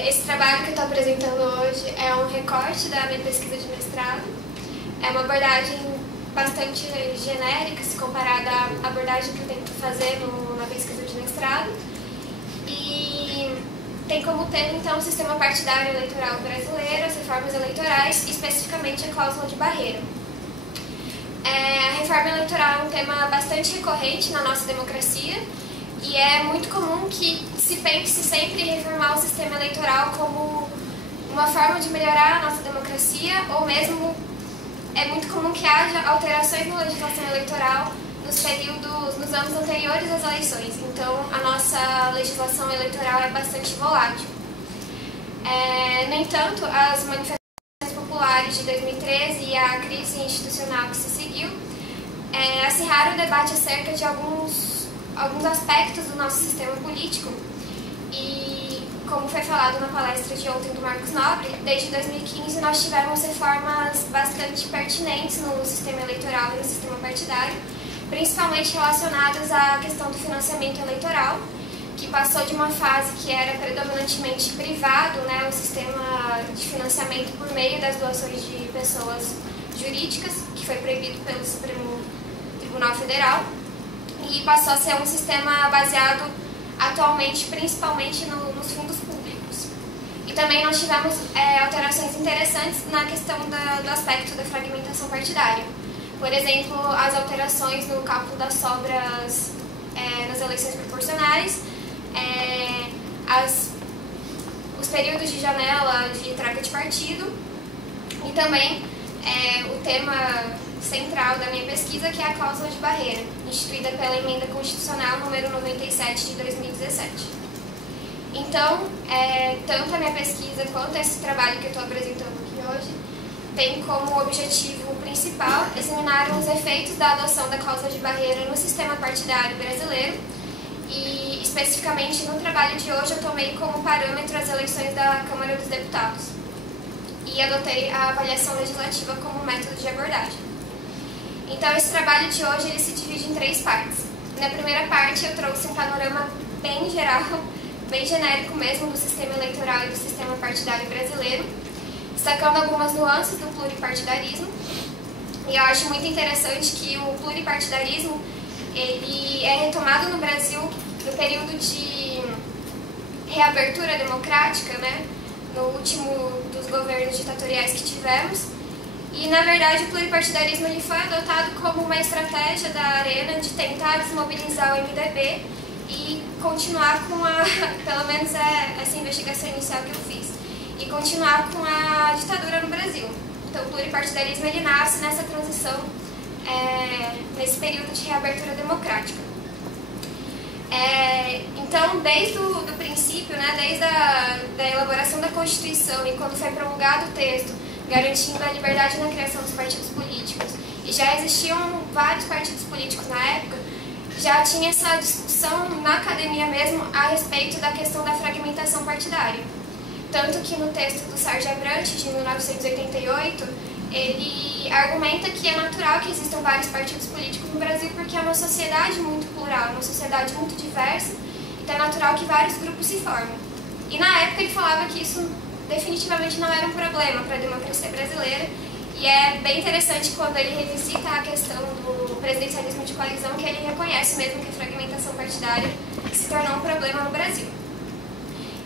Esse trabalho que eu estou apresentando hoje é um recorte da minha pesquisa de mestrado, é uma abordagem bastante genérica se comparada à abordagem que eu tento fazer na pesquisa de mestrado e tem como tema então o sistema partidário eleitoral brasileiro, as reformas eleitorais e especificamente a cláusula de barreira. A reforma eleitoral é um tema bastante recorrente na nossa democracia e é muito comum que se pense sempre em reformar o sistema eleitoral como uma forma de melhorar a nossa democracia ou mesmo é muito comum que haja alterações na legislação eleitoral nos anos anteriores às eleições. Então, a nossa legislação eleitoral é bastante volátil. No entanto, as manifestações populares de 2013 e a crise institucional que se seguiu acirraram o debate acerca de alguns aspectos do nosso sistema político. E, como foi falado na palestra de ontem do Marcos Nobre, desde 2015 nós tivemos reformas bastante pertinentes no sistema eleitoral e no sistema partidário, principalmente relacionadas à questão do financiamento eleitoral, que passou de uma fase que era predominantemente privado, né, o sistema de financiamento por meio das doações de pessoas jurídicas, que foi proibido pelo Supremo Tribunal Federal, e passou a ser um sistema baseado atualmente principalmente nos fundos públicos. E também nós tivemos alterações interessantes na questão do aspecto da fragmentação partidária. Por exemplo, as alterações no cálculo das sobras nas eleições proporcionais, os períodos de janela de troca de partido e também o tema central da minha pesquisa, que é a cláusula de barreira, instituída pela Emenda Constitucional número 97 de 2017. Então, tanto a minha pesquisa quanto esse trabalho que eu estou apresentando aqui hoje tem como objetivo principal examinar os efeitos da adoção da cláusula de barreira no sistema partidário brasileiro e, especificamente, no trabalho de hoje eu tomei como parâmetro as eleições da Câmara dos Deputados e adotei a avaliação legislativa como método de abordagem. Então, esse trabalho de hoje ele se divide em 3 partes. Na primeira parte, eu trouxe um panorama bem geral, bem genérico mesmo, do sistema eleitoral e do sistema partidário brasileiro, destacando algumas nuances do pluripartidarismo. E eu acho muito interessante que o pluripartidarismo ele é retomado no Brasil no período de reabertura democrática, né, no último dos governos ditatoriais que tivemos. E, na verdade, o pluripartidarismo ele foi adotado como uma estratégia da Arena de tentar desmobilizar o MDB e continuar com pelo menos essa investigação inicial que eu fiz, e continuar com a ditadura no Brasil. Então, o pluripartidarismo ele nasce nessa transição, nesse período de reabertura democrática. Então, desde o princípio, né, desde a elaboração da Constituição e quando foi promulgado o texto, garantindo a liberdade na criação dos partidos políticos, e já existiam vários partidos políticos na época, já tinha essa discussão na academia mesmo a respeito da questão da fragmentação partidária. Tanto que no texto do Sérgio Abrantes, de 1988, ele argumenta que é natural que existam vários partidos políticos no Brasil porque é uma sociedade muito plural, uma sociedade muito diversa, então é natural que vários grupos se formem. E na época ele falava que isso definitivamente não era um problema para a democracia brasileira, e é bem interessante quando ele revisita a questão do presidencialismo de coalizão, que ele reconhece mesmo que a fragmentação partidária se tornou um problema no Brasil.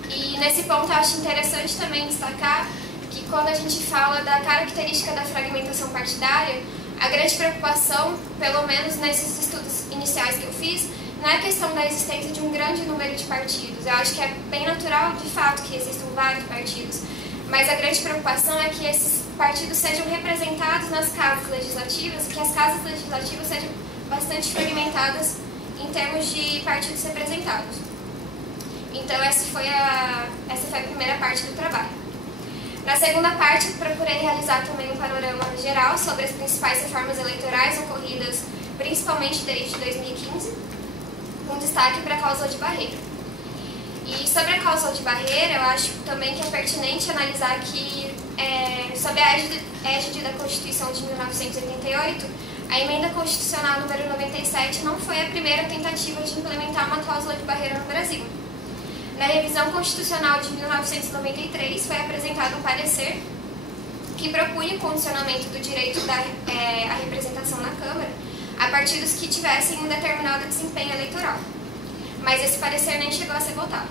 E nesse ponto eu acho interessante também destacar que quando a gente fala da característica da fragmentação partidária, a grande preocupação, pelo menos nesses estudos iniciais que eu fiz, não é a questão da existência de um grande número de partidos. Eu acho que é bem natural, de fato, que existam vários partidos, mas a grande preocupação é que esses partidos sejam representados nas casas legislativas, que as casas legislativas sejam bastante fragmentadas em termos de partidos representados. Então essa foi a primeira parte do trabalho. Na segunda parte, procurei realizar também um panorama geral sobre as principais reformas eleitorais ocorridas principalmente desde 2015, com destaque para a cláusula de barreira. E sobre a cláusula de barreira, eu acho também que é pertinente analisar que, sob a égide da Constituição de 1988, a emenda constitucional número 97 não foi a primeira tentativa de implementar uma cláusula de barreira no Brasil. Na revisão constitucional de 1993, foi apresentado um parecer que propunha o condicionamento do direito à representação na Câmara a partidos que tivessem um determinado desempenho eleitoral. Mas esse parecer nem chegou a ser votado.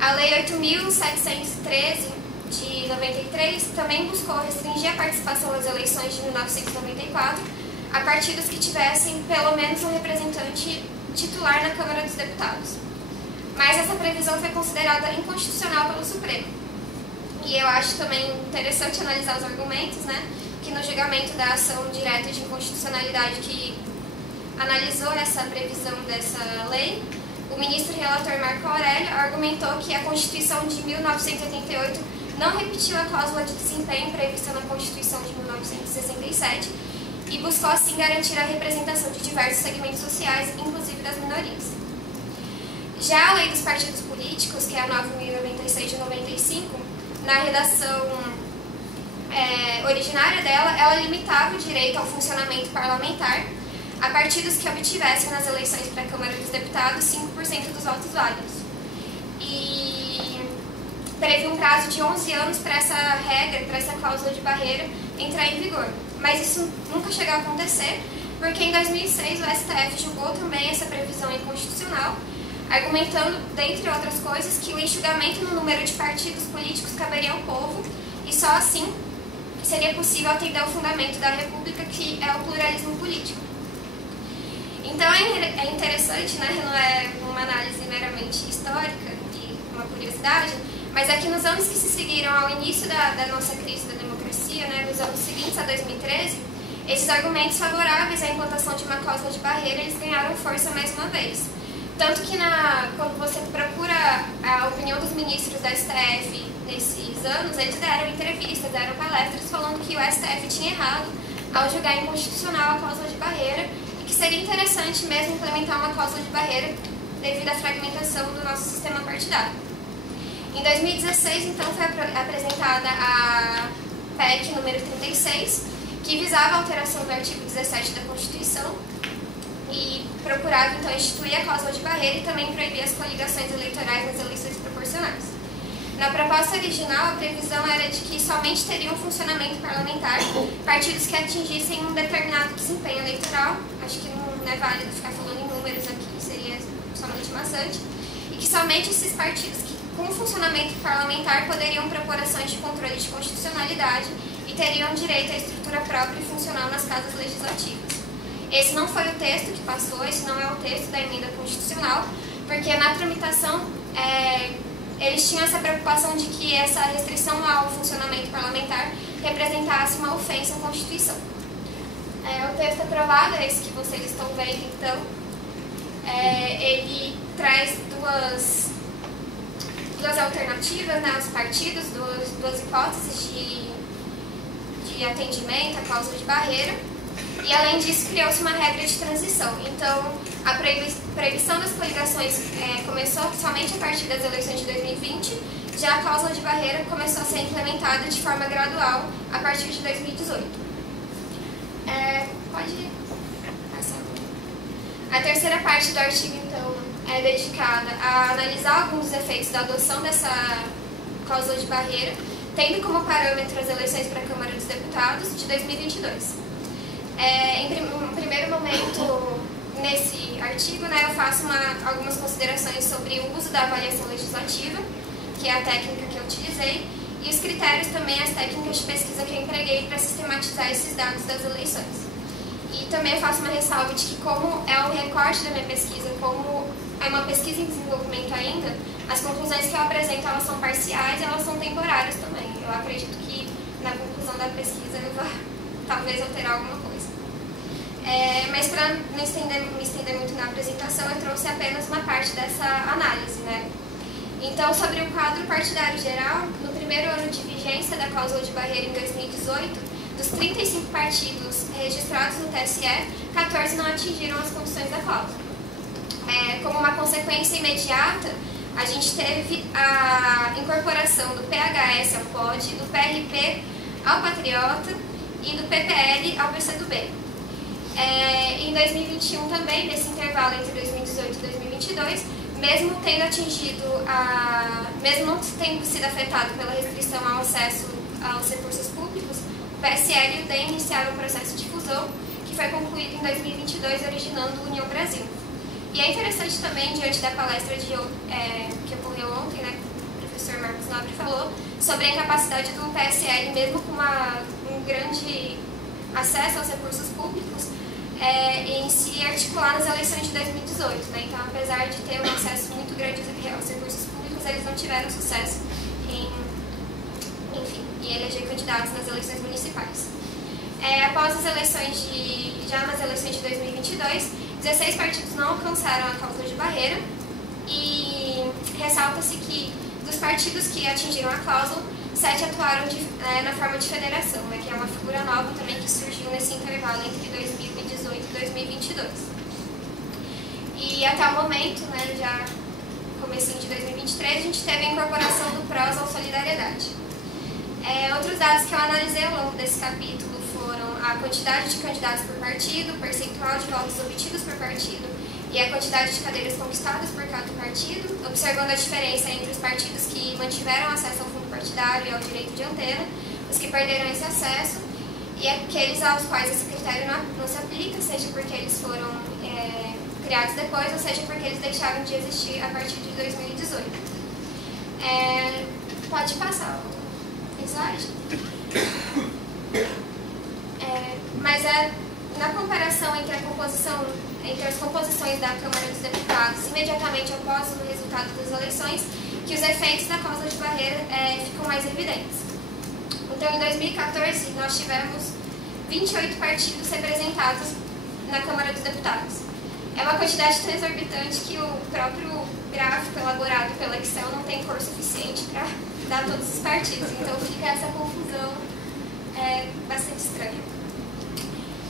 A Lei 8.713, de 93, também buscou restringir a participação nas eleições de 1994 a partidos que tivessem pelo menos um representante titular na Câmara dos Deputados. Mas essa previsão foi considerada inconstitucional pelo Supremo. E eu acho também interessante analisar os argumentos, né, que no julgamento da ação direta de inconstitucionalidade que analisou essa previsão dessa lei, o ministro relator Marco Aurélio argumentou que a Constituição de 1988 não repetiu a cláusula de desempenho prevista na Constituição de 1967 e buscou assim garantir a representação de diversos segmentos sociais, inclusive das minorias. Já a Lei dos Partidos Políticos, que é a 9.096 de 95, na redação originária dela, ela limitava o direito ao funcionamento parlamentar a partidos que obtivessem nas eleições para a Câmara dos Deputados 5% dos votos válidos. E previa um prazo de 11 anos para essa regra, para essa cláusula de barreira entrar em vigor. Mas isso nunca chegou a acontecer, porque em 2006 o STF julgou também essa previsão inconstitucional, argumentando, dentre outras coisas, que o enxugamento no número de partidos políticos caberia ao povo e só assim seria possível atender ao fundamento da República, que é o pluralismo político. Então é interessante, né, não é uma análise meramente histórica e uma curiosidade, mas é que nos anos que se seguiram ao início da nossa crise da democracia, né, nos anos seguintes a 2013, esses argumentos favoráveis à implantação de uma cláusula de barreira, eles ganharam força mais uma vez. Tanto que quando você procura a opinião dos ministros da STF nesses anos, eles deram entrevistas, deram palestras falando que o STF tinha errado ao julgar inconstitucional a cláusula de barreira e que seria interessante mesmo implementar uma cláusula de barreira devido à fragmentação do nosso sistema partidário. Em 2016, então, foi apresentada a PEC número 36, que visava a alteração do artigo 17 da Constituição e procurava, então, instituir a cláusula de barreira e também proibir as coligações eleitorais nas eleições proporcionais. Na proposta original, a previsão era de que somente teriam funcionamento parlamentar partidos que atingissem um determinado desempenho eleitoral, acho que não é válido ficar falando em números aqui, seria somente maçante, e que somente esses partidos que, com funcionamento parlamentar, poderiam propor ações de controle de constitucionalidade e teriam direito à estrutura própria e funcional nas casas legislativas. Esse não foi o texto que passou, esse não é o texto da emenda constitucional, porque na tramitação eles tinham essa preocupação de que essa restrição ao funcionamento parlamentar representasse uma ofensa à Constituição. O texto aprovado, é esse que vocês estão vendo, então, ele traz duas alternativas, né, aos partidos, duas hipóteses de atendimento à cláusula de barreira. E, além disso, criou-se uma regra de transição. Então, a proibição das coligações começou somente a partir das eleições de 2020, já a cláusula de barreira começou a ser implementada de forma gradual a partir de 2018. Pode passar. A terceira parte do artigo, então, é dedicada a analisar alguns dos efeitos da adoção dessa cláusula de barreira, tendo como parâmetro as eleições para a Câmara dos Deputados de 2022. Em primeiro momento, nesse artigo, né, eu faço algumas considerações sobre o uso da avaliação legislativa que é a técnica que eu utilizei, e os critérios também, as técnicas de pesquisa que eu empreguei para sistematizar esses dados das eleições. E também eu faço uma ressalva de que, como é o recorte da minha pesquisa, como é uma pesquisa em desenvolvimento ainda, as conclusões que eu apresento, elas são parciais e elas são temporárias também. Eu acredito que na conclusão da pesquisa eu vou talvez alterar alguma coisa. Mas para não me estender muito na apresentação, eu trouxe apenas uma parte dessa análise, né? Então, sobre o quadro partidário geral, no primeiro ano de vigência da cláusula de barreira em 2018, dos 35 partidos registrados no TSE, 14 não atingiram as condições da cláusula. Como uma consequência imediata, a gente teve a incorporação do PHS ao POD, do PRP ao Patriota e do PPL ao PCdoB. Em 2021 também, nesse intervalo entre 2018 e 2022, mesmo tendo atingido mesmo não tendo sido afetado pela restrição ao acesso aos recursos públicos, o PSL e o DEM iniciaram um processo de fusão que foi concluído em 2022, originando o União Brasil. E é interessante também, diante da palestra que ocorreu ontem, né, que o professor Marcos Nobre falou, sobre a incapacidade do PSL, mesmo com um grande acesso aos recursos públicos, em se articular nas eleições de 2018. Né? Então, apesar de ter um acesso muito grande aos recursos públicos, eles não tiveram sucesso em eleger candidatos nas eleições municipais. Após as eleições já nas eleições de 2022, 16 partidos não alcançaram a cláusula de barreira e ressalta-se que dos partidos que atingiram a cláusula, 7 atuaram na forma de federação, né, que é uma figura nova também que surgiu nesse intervalo entre 2018 e 2022. E até o momento, né, já comecinho de 2023, a gente teve a incorporação do PROS ao Solidariedade. Outros dados que eu analisei ao longo desse capítulo foram a quantidade de candidatos por partido, o percentual de votos obtidos por partido e a quantidade de cadeiras conquistadas por cada partido, observando a diferença entre os partidos que mantiveram acesso ao fundo partidário e ao direito de antena, os que perderam esse acesso e aqueles aos quais esse critério não se aplica, seja porque eles foram criados depois, ou seja porque eles deixaram de existir a partir de 2018. Pode passar o slide. Mas na comparação entre as composições da Câmara dos Deputados imediatamente após o resultado das eleições, que os efeitos da cláusula de barreira ficam mais evidentes. Então, em 2014, nós tivemos 28 partidos representados na Câmara dos Deputados. É uma quantidade tão exorbitante que o próprio gráfico elaborado pela Excel não tem cor suficiente para dar todos os partidos. Então, fica essa confusão bastante estranha.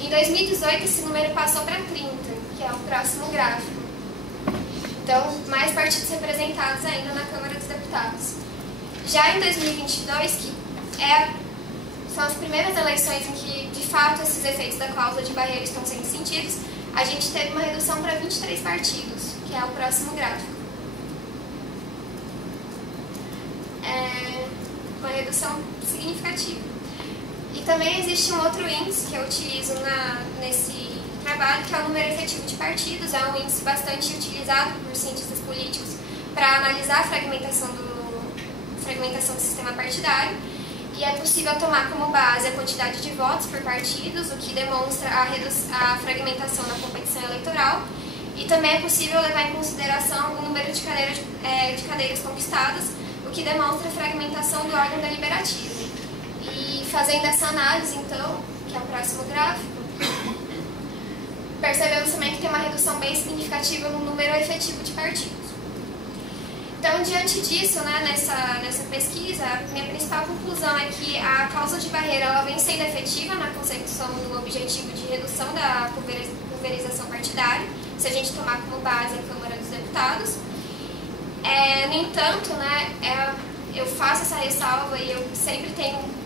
Em 2018, esse número passou para 30, que é o próximo gráfico. Então, mais partidos representados ainda na Câmara dos Deputados. Já em 2022, que são as primeiras eleições em que, de fato, esses efeitos da cláusula de barreira estão sendo sentidos, a gente teve uma redução para 23 partidos, que é o próximo gráfico. Uma redução significativa. E também existe um outro índice que eu utilizo nesse trabalho, que é o número efetivo de partidos. É um índice bastante utilizado por cientistas políticos para analisar a fragmentação do sistema partidário. E é possível tomar como base a quantidade de votos por partidos, o que demonstra a fragmentação na competição eleitoral. E também é possível levar em consideração o número de cadeiras conquistadas, o que demonstra a fragmentação do órgão deliberativo. E fazendo essa análise, então, que é o próximo gráfico, percebemos também que tem uma redução bem significativa no número efetivo de partidos. Então, diante disso, né, nessa pesquisa, a minha principal conclusão é que a cláusula de barreira ela vem sendo efetiva na consecução do objetivo de redução da pulverização partidária, se a gente tomar como base a Câmara dos Deputados. No entanto, né, eu faço essa ressalva e eu sempre tenho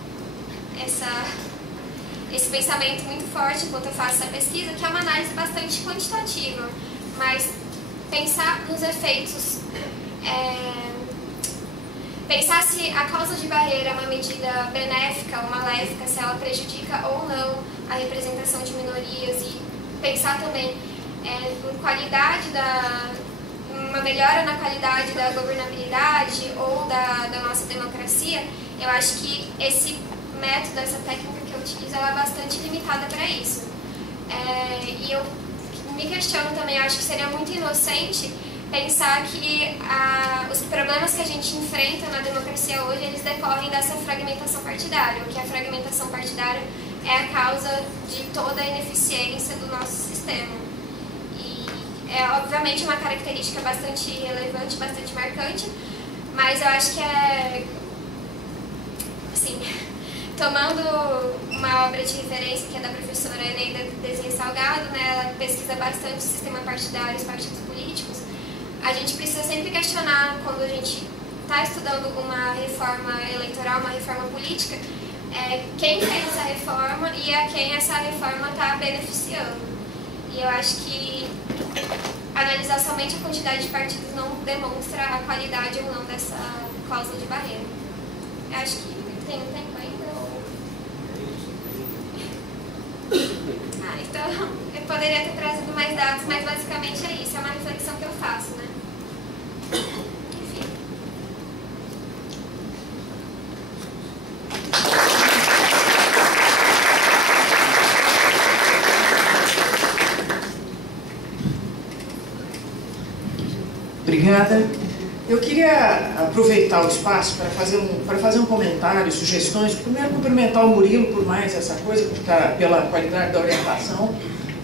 esse pensamento muito forte enquanto eu faço essa pesquisa, que é uma análise bastante quantitativa, mas pensar nos efeitos, pensar se a cláusula de barreira é uma medida benéfica ou maléfica, se ela prejudica ou não a representação de minorias, e pensar também em qualidade uma melhora na qualidade da governabilidade ou da nossa democracia, eu acho que esse método, essa técnica que eu utilizo, ela é bastante limitada para isso. E eu me questiono também, acho que seria muito inocente pensar que os problemas que a gente enfrenta na democracia hoje, eles decorrem dessa fragmentação partidária, ou que a fragmentação partidária é a causa de toda a ineficiência do nosso sistema. E é obviamente uma característica bastante relevante, bastante marcante, mas eu acho que assim, tomando uma obra de referência que é da professora Eneida Desenho Salgado, né, ela pesquisa bastante o sistema partidário e os partidos políticos. A gente precisa sempre questionar, quando a gente está estudando uma reforma eleitoral, uma reforma política, quem fez essa reforma e a quem essa reforma está beneficiando. E eu acho que analisar somente a quantidade de partidos não demonstra a qualidade ou não dessa cláusula de barreira. Eu acho que tem um tempo ainda. Então eu poderia ter trazido mais dados, mas basicamente é isso, é uma reflexão que eu faço, né? Enfim. Obrigada. Eu queria aproveitar o espaço para fazer um comentário, sugestões. Primeiro, cumprimentar o Murilo por mais essa coisa, pela qualidade da orientação,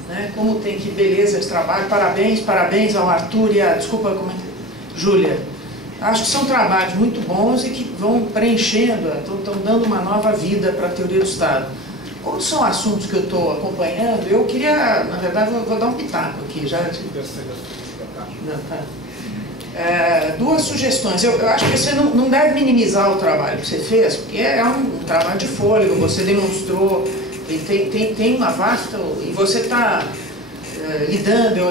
né? Como tem que beleza esse trabalho. Parabéns ao Arthur e a, desculpa, Júlia. Acho que são trabalhos muito bons e que vão preenchendo, estão dando uma nova vida para a teoria do Estado. Como são assuntos que eu estou acompanhando, eu queria, na verdade, vou dar um pitaco aqui. Duas sugestões. Eu acho que você não deve minimizar o trabalho que você fez, porque é um trabalho de fôlego, você demonstrou, tem uma vasta, e você está lidando,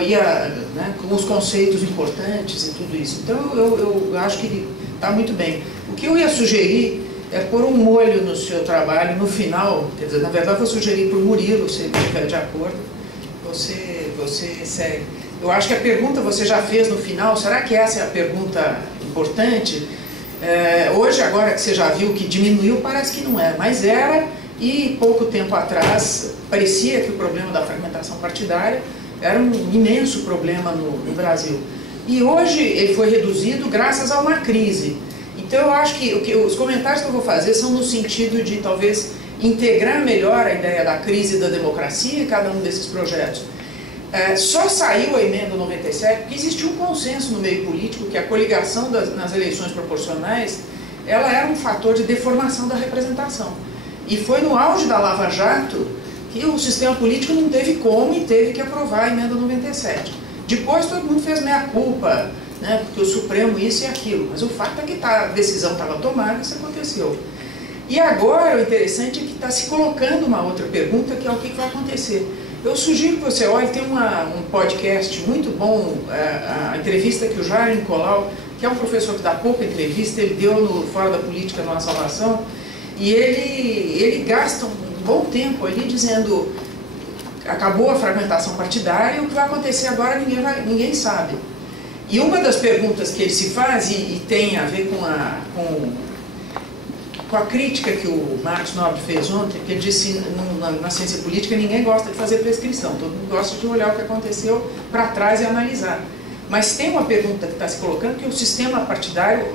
né, com os conceitos importantes e tudo isso. Então eu acho que está muito bem. O que eu ia sugerir é pôr um molho no seu trabalho no final, quer dizer, na verdade eu vou sugerir para o Murilo, se ele estiver de acordo, você segue. Eu acho que a pergunta você já fez no final, será que essa é a pergunta importante? Hoje, agora que você já viu que diminuiu, parece que não é, mas era, e pouco tempo atrás parecia que o problema da fragmentação partidária era um imenso problema no Brasil. E hoje ele foi reduzido graças a uma crise. Então eu acho que os comentários que eu vou fazer são no sentido de talvez integrar melhor a ideia da crise da democracia em cada um desses projetos. Só saiu a emenda 97 porque existiu um consenso no meio político que a coligação nas eleições proporcionais ela era um fator de deformação da representação. E foi no auge da Lava Jato que o sistema político não teve como e teve que aprovar a emenda 97. Depois todo mundo fez meia-culpa, né, porque o Supremo isso e aquilo, mas o fato é que a decisão estava tomada e isso aconteceu. E agora o interessante é que está se colocando uma outra pergunta, que é o que vai acontecer. Eu sugiro que você olhe, tem um podcast muito bom, a entrevista que o Jair Nicolau, que é um professor que dá pouca entrevista, ele deu no Fora da Política, numa Salvação, e ele gasta um bom tempo ali dizendo acabou a fragmentação partidária e o que vai acontecer agora ninguém sabe. E uma das perguntas que ele se faz, e tem a ver com a crítica que o Marcos Nobre fez ontem, que ele disse na ciência política ninguém gosta de fazer prescrição, todo mundo gosta de olhar o que aconteceu para trás e analisar. Mas tem uma pergunta que está se colocando, que o sistema partidário,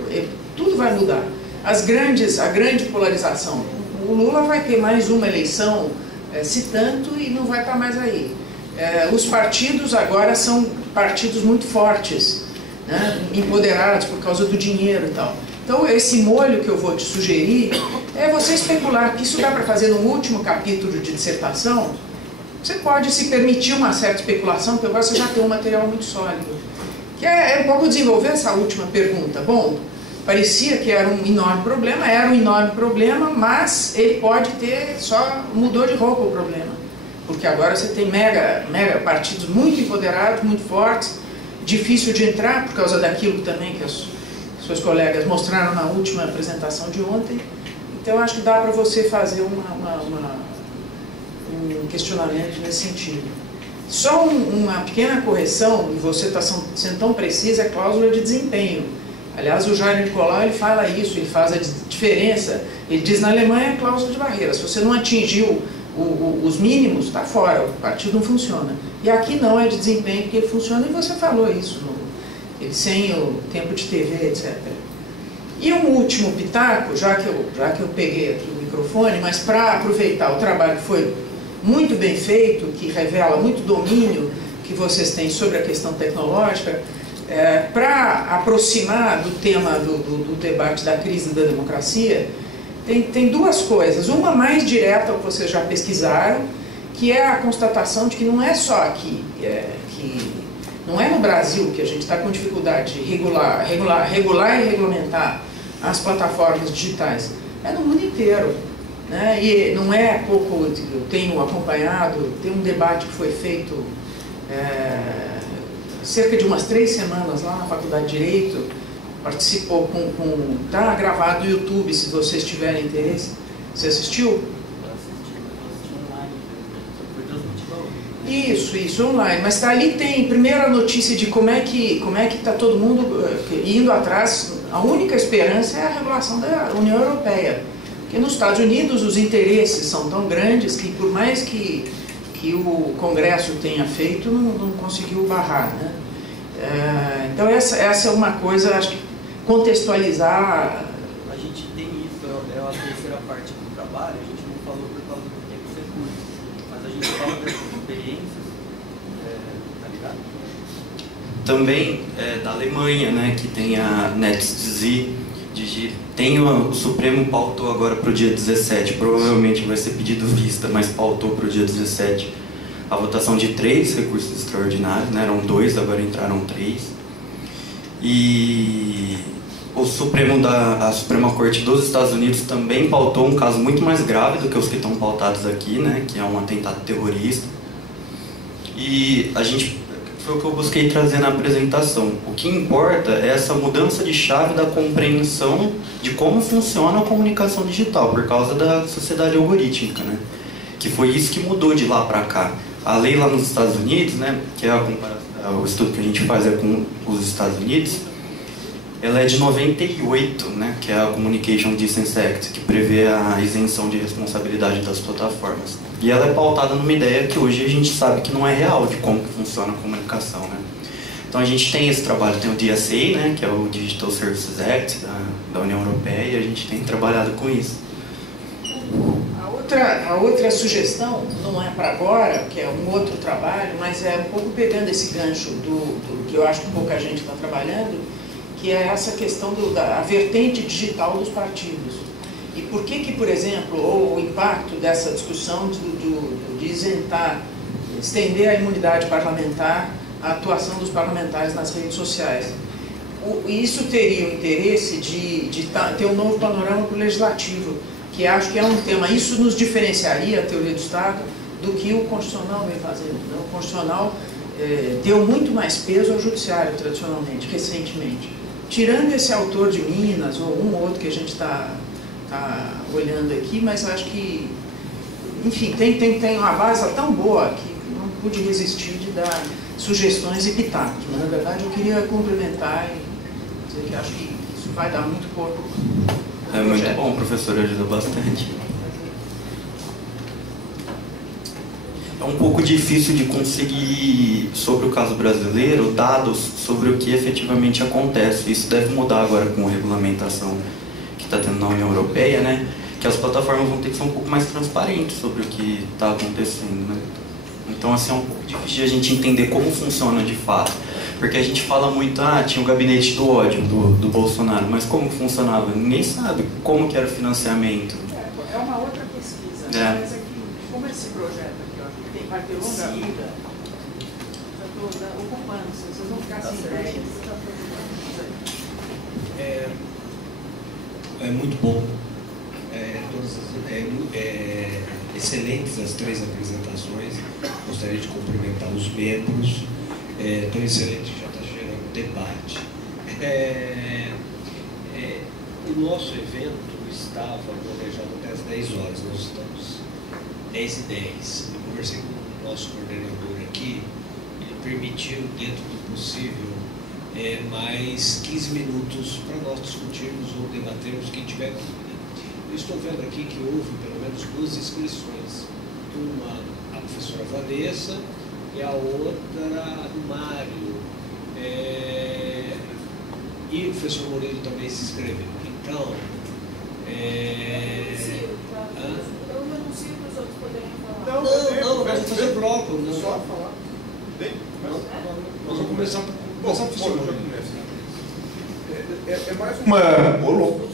tudo vai mudar. A grande polarização. O Lula vai ter mais uma eleição, se tanto, e não vai estar mais aí. Os partidos agora são partidos muito fortes, né, empoderados por causa do dinheiro e tal. Então, esse molho que eu vou te sugerir é você especular, que isso dá para fazer no último capítulo de dissertação. Você pode se permitir uma certa especulação, porque agora você já tem um material muito sólido. Que é um pouco desenvolver essa última pergunta. Bom, parecia que era um enorme problema, mas ele pode ter, só mudou de roupa o problema. Porque agora você tem mega partidos muito empoderados, muito fortes, difícil de entrar por causa daquilo também que seus colegas mostraram na última apresentação de ontem. Então, acho que dá para você fazer um questionamento nesse sentido. Só uma pequena correção, e você está sendo tão precisa, é a cláusula de desempenho. Aliás, o Jair Nicolau ele fala isso, ele faz a diferença. Ele diz, na Alemanha é cláusula de barreira. Se você não atingiu os mínimos, está fora, o partido não funciona. E aqui não, é de desempenho, porque ele funciona, e você falou isso, ele sem o tempo de TV, etc. E um último pitaco, já que eu peguei aqui o microfone, mas para aproveitar o trabalho que foi muito bem feito, que revela muito domínio que vocês têm sobre a questão tecnológica, para aproximar do tema do debate da crise da democracia, tem duas coisas. Uma mais direta, ao que vocês já pesquisaram, que é a constatação de que não é só aqui, que não é no Brasil que a gente está com dificuldade de regular e regulamentar as plataformas digitais, é no mundo inteiro. Né? E não é pouco, eu tenho acompanhado, tem um debate que foi feito cerca de umas 3 semanas lá na Faculdade de Direito, participou tá gravado no YouTube, se vocês tiverem interesse. Você assistiu? Isso, online. Mas ali tem primeiro a notícia de como é que está todo mundo indo atrás. A única esperança é a regulação da União Europeia. Porque nos Estados Unidos os interesses são tão grandes que, por mais que o Congresso tenha feito, não conseguiu barrar. Né? Então essa é uma coisa, acho que contextualizar. A gente tem isso, é a terceira parte do trabalho, a gente não falou por causa do tempo recurso, mas a gente fala dessas experiências, tá ligado? Também da Alemanha, né, que tem a NetzDG, o Supremo pautou agora para o dia 17, provavelmente vai ser pedido vista, mas pautou para o dia 17 a votação de 3 recursos extraordinários, né, eram 2, agora entraram 3. E a Suprema Corte dos Estados Unidos também pautou um caso muito mais grave do que os que estão pautados aqui, né, que é um atentado terrorista. E foi o que eu busquei trazer na apresentação. O que importa é essa mudança de chave da compreensão de como funciona a comunicação digital, por causa da sociedade algorítmica, né? Que foi isso que mudou de lá para cá. A lei lá nos Estados Unidos, né, que é o estudo que a gente faz com os Estados Unidos, ela é de 98, né, que é a Communication Decency Act, que prevê a isenção de responsabilidade das plataformas. E ela é pautada numa ideia que hoje a gente sabe que não é real de como que funciona a comunicação, né? Então a gente tem esse trabalho, tem o DSA, né, que é o Digital Services Act da União Europeia, e a gente tem trabalhado com isso. A outra sugestão, não é para agora, que é um outro trabalho, mas é um pouco pegando esse gancho do que eu acho que pouca gente está trabalhando, que é essa questão da vertente digital dos partidos. E por que, por exemplo, o impacto dessa discussão de estender a imunidade parlamentar, a atuação dos parlamentares nas redes sociais. Isso teria o interesse de ter um novo panorama para o legislativo, que acho que é um tema, isso nos diferenciaria, a teoria do Estado, do que o constitucional vem fazendo. O constitucional deu muito mais peso ao judiciário, tradicionalmente, recentemente. Tirando esse autor de Minas, ou um ou outro que a gente está olhando aqui, mas acho que, enfim, tem uma base tão boa que não pude resistir de dar sugestões e pitacos. Mas, na verdade, eu queria complementar e dizer que acho que isso vai dar muito corpo. É muito bom, professor, ajuda bastante. É um pouco difícil de conseguir, sobre o caso brasileiro, dados sobre o que efetivamente acontece. Isso deve mudar agora com a regulamentação que está tendo na União Europeia, né? Que as plataformas vão ter que ser um pouco mais transparentes sobre o que está acontecendo, né? Então, assim, é um pouco difícil de a gente entender como funciona de fato. Porque a gente fala muito, tinha o gabinete do ódio do Bolsonaro, mas como funcionava? Ninguém sabe como que era o financiamento. É uma outra pesquisa, mas aqui, como esse projeto aqui, ó, que tem parte longa vida, já estou ocupando, vocês vão ficar sem ideia. É muito bom. Excelentes as 3 apresentações. Gostaria de cumprimentar os membros. Tão excelente, já está gerando debate. O nosso evento estava planejado até às 10 horas, nós estamos 10h10. Eu conversei com nosso coordenador aqui, ele permitiu, dentro do possível, mais 15 minutos para nós discutirmos ou debatermos quem tiver dúvida. Eu estou vendo aqui que houve pelo menos 2 inscrições. Uma, a professora Vanessa, e a outra, a do Mário. E o professor Murilo também se inscreveu. Então, Eu renuncio para os outros poderem falar. Não, vamos fazer bloco. Não. Só falar. Nós vamos começar por professor Murilo. É mais uma... Ô, louco.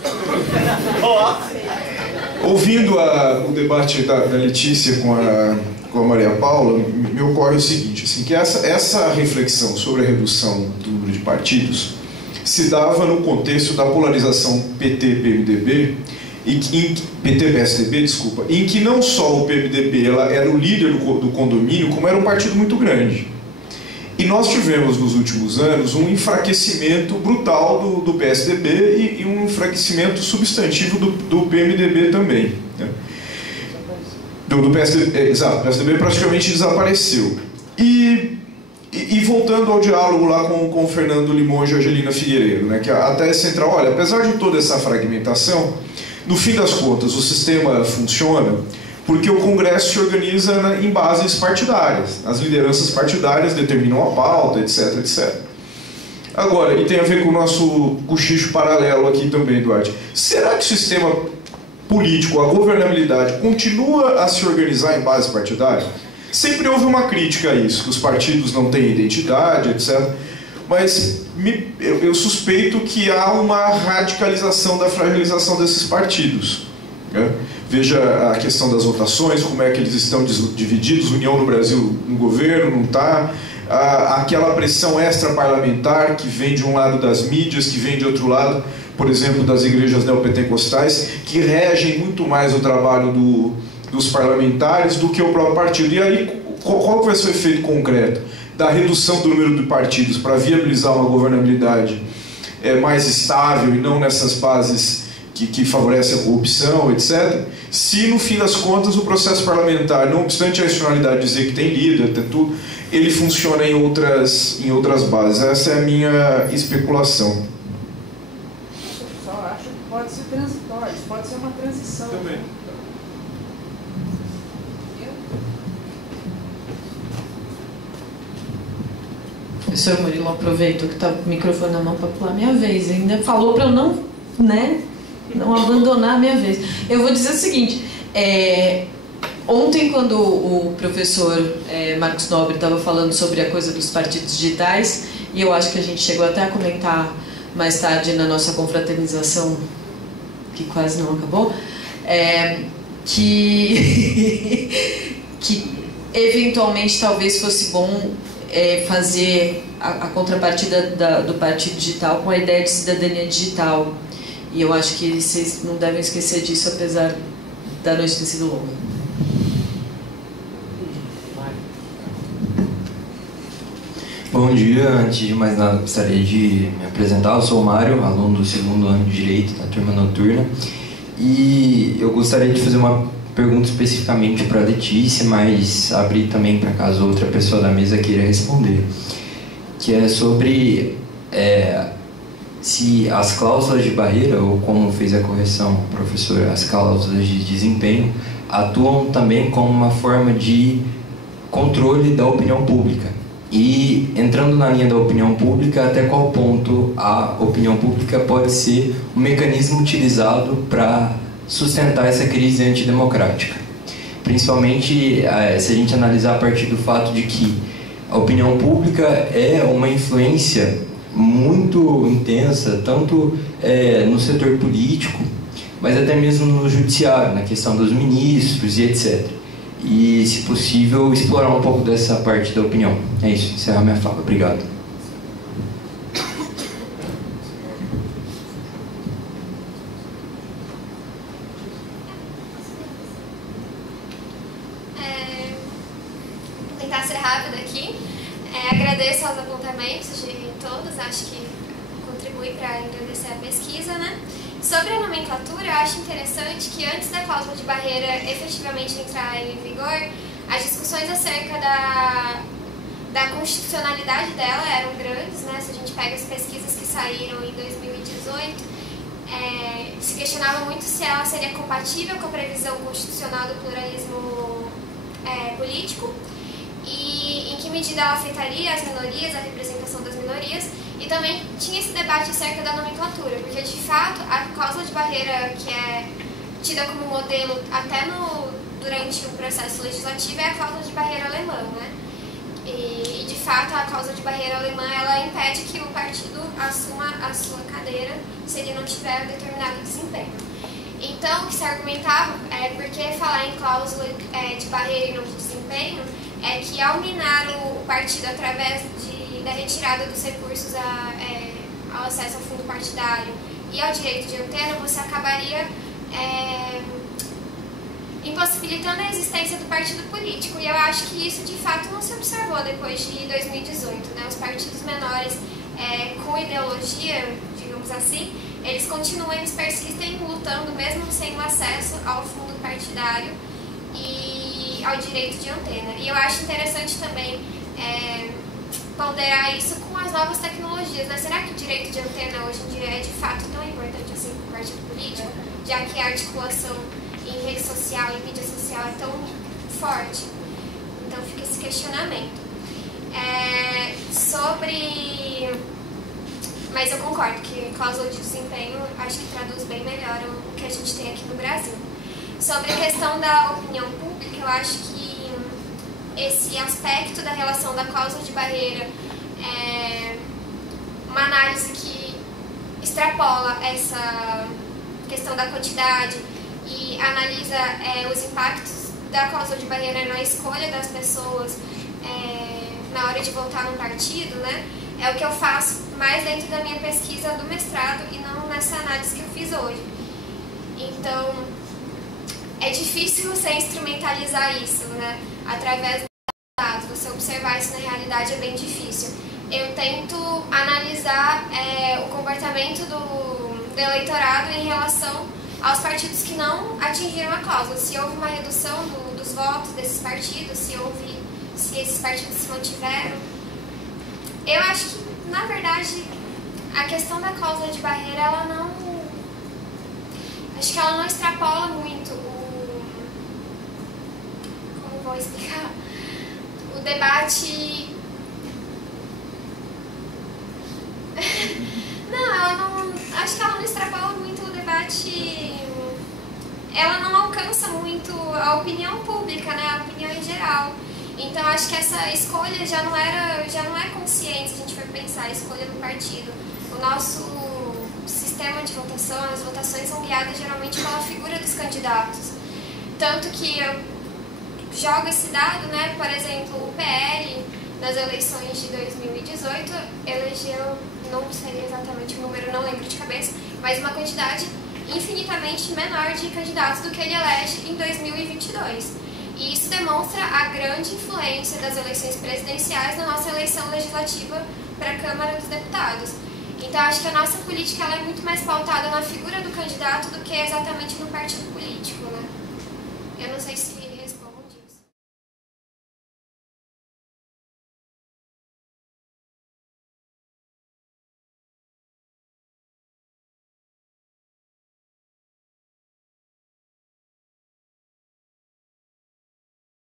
Ouvindo o debate da Letícia com a Maria Paula, me ocorre o seguinte, assim, que essa reflexão sobre a redução do número de partidos se dava no contexto da polarização PT-PMDB, PT-PSDB, desculpa, em que não só o PMDB era o líder do condomínio, como era um partido muito grande. E nós tivemos nos últimos anos um enfraquecimento brutal do PSDB e um enfraquecimento substantivo do PMDB também, né? Do PSDB, exato, o PSDB praticamente desapareceu. E voltando ao diálogo lá com o Fernando Limões e a Angelina Figueiredo, né, que a tese central, olha, apesar de toda essa fragmentação, no fim das contas o sistema funciona porque o Congresso se organiza em bases partidárias. As lideranças partidárias determinam a pauta, etc, etc. Agora, e tem a ver com o nosso cochicho paralelo aqui também, Duarte. Será que o sistema político, a governabilidade, continua a se organizar em base partidária? Sempre houve uma crítica a isso, que os partidos não têm identidade, etc. Mas eu suspeito que há uma radicalização da fragilização desses partidos, né? Veja a questão das votações, como é que eles estão divididos, União no Brasil no governo, não está, aquela pressão extra-parlamentar que vem de um lado das mídias, que vem de outro lado, por exemplo, das igrejas neopentecostais, que regem muito mais o trabalho dos parlamentares do que o próprio partido. E aí, qual vai ser o efeito concreto da redução do número de partidos para viabilizar uma governabilidade mais estável e não nessas bases que favorecem a corrupção, etc., se no fim das contas o processo parlamentar, não obstante a institucionalidade dizer que tem líder, tem tudo, ele funciona em outras bases. Essa é a minha especulação. Eu só acho que pode ser transitório, isso pode ser uma transição. Também. Professor Murilo aproveitou que está com o microfone na mão para pular a minha vez. Ainda falou para eu não, né, não abandonar a minha vez. Eu vou dizer o seguinte, ontem quando o professor Marcos Nobre estava falando sobre a coisa dos partidos digitais, e eu acho que a gente chegou até a comentar mais tarde na nossa confraternização, que quase não acabou, que eventualmente talvez fosse bom fazer a contrapartida do partido digital com a ideia de cidadania digital. E eu acho que vocês não devem esquecer disso, apesar da noite ter sido longa. Bom dia, antes de mais nada gostaria de me apresentar. Eu sou o Mário, aluno do 2º ano de Direito da turma noturna, e eu gostaria de fazer uma pergunta especificamente para a Letícia, mas abrir também para caso outra pessoa da mesa queira responder, que é sobre se as cláusulas de barreira, ou como fez a correção, professor, as cláusulas de desempenho, atuam também como uma forma de controle da opinião pública. E, entrando na linha da opinião pública, até qual ponto a opinião pública pode ser um mecanismo utilizado para sustentar essa crise antidemocrática. Principalmente se a gente analisar a partir do fato de que a opinião pública é uma influência muito intensa, tanto no setor político, mas até mesmo no judiciário, na questão dos ministros e etc. E, se possível, explorar um pouco dessa parte da opinião. É isso, encerrar minha fala. Obrigado. Vou tentar ser rápida aqui. Agradeço aos apontamentos de todos, acho que contribui para engrandecer a pesquisa, né? Sobre a nomenclatura, eu acho interessante que antes da cláusula de barreira efetivamente entrar em vigor, As discussões acerca da constitucionalidade dela eram grandes, né? Se a gente pega as pesquisas que saíram em 2018, se questionava muito se ela seria compatível com a previsão constitucional do pluralismo político e em que medida ela afetaria as minorias, a representação das minorias, e também tinha esse debate acerca da nomenclatura, porque de fato a cláusula de barreira que é tida como modelo até durante o processo legislativo é a cláusula de barreira alemã, né? E de fato a cláusula de barreira alemã ela impede que o partido assuma a sua cadeira se ele não tiver determinado desempenho. Então o que se argumentava porque falar em cláusula de barreira e não de desempenho é que ao minar o partido através da retirada dos recursos ao acesso ao fundo partidário e ao direito de antena, você acabaria impossibilitando a existência do partido político. E eu acho que isso de fato não se observou depois de 2018, né? Os partidos menores com ideologia, digamos assim, eles continuam, eles persistem lutando mesmo sem o acesso ao fundo partidário e ao direito de antena. E eu acho interessante também ponderar isso com as novas tecnologias, né? Será que o direito de antena hoje em dia é de fato tão importante assim para o partido político, já que a articulação em rede social, em mídia social é tão forte? Então fica esse questionamento. Mas eu concordo que cláusula de desempenho acho que traduz bem melhor o que a gente tem aqui no Brasil. Sobre a questão da opinião pública, eu acho que esse aspecto da relação da cláusula de barreira é uma análise que extrapola essa questão da quantidade e analisa os impactos da cláusula de barreira na escolha das pessoas na hora de votar num partido, né? É o que eu faço mais dentro da minha pesquisa do mestrado e não nessa análise que eu fiz hoje. Então, é difícil você instrumentalizar isso, né? Através dos dados, você observar isso na realidade é bem difícil. Eu tento analisar o comportamento do eleitorado em relação aos partidos que não atingiram a cláusula. Se houve uma redução dos votos desses partidos, se esses partidos se mantiveram. Eu acho que, na verdade, a questão da cláusula de barreira, ela não... Acho que ela não extrapola muito como vou explicar? O debate... Não, ela não... Acho que ela não extrapola muito o debate... Ela não alcança muito a opinião pública, né? A opinião em geral. Então, acho que essa escolha já não é consciente, se a gente for pensar, a escolha do partido. O nosso sistema de votação, as votações são guiadas geralmente pela figura dos candidatos. Tanto que eu jogo esse dado, né? Por exemplo, o PL, nas eleições de 2018, elegeu, não sei exatamente o número, não lembro de cabeça, mas uma quantidade infinitamente menor de candidatos do que ele elege em 2022. E isso demonstra a grande influência das eleições presidenciais na nossa eleição legislativa para a Câmara dos Deputados. Então, acho que a nossa política ela é muito mais pautada na figura do candidato do que exatamente no partido político, né? Eu não sei se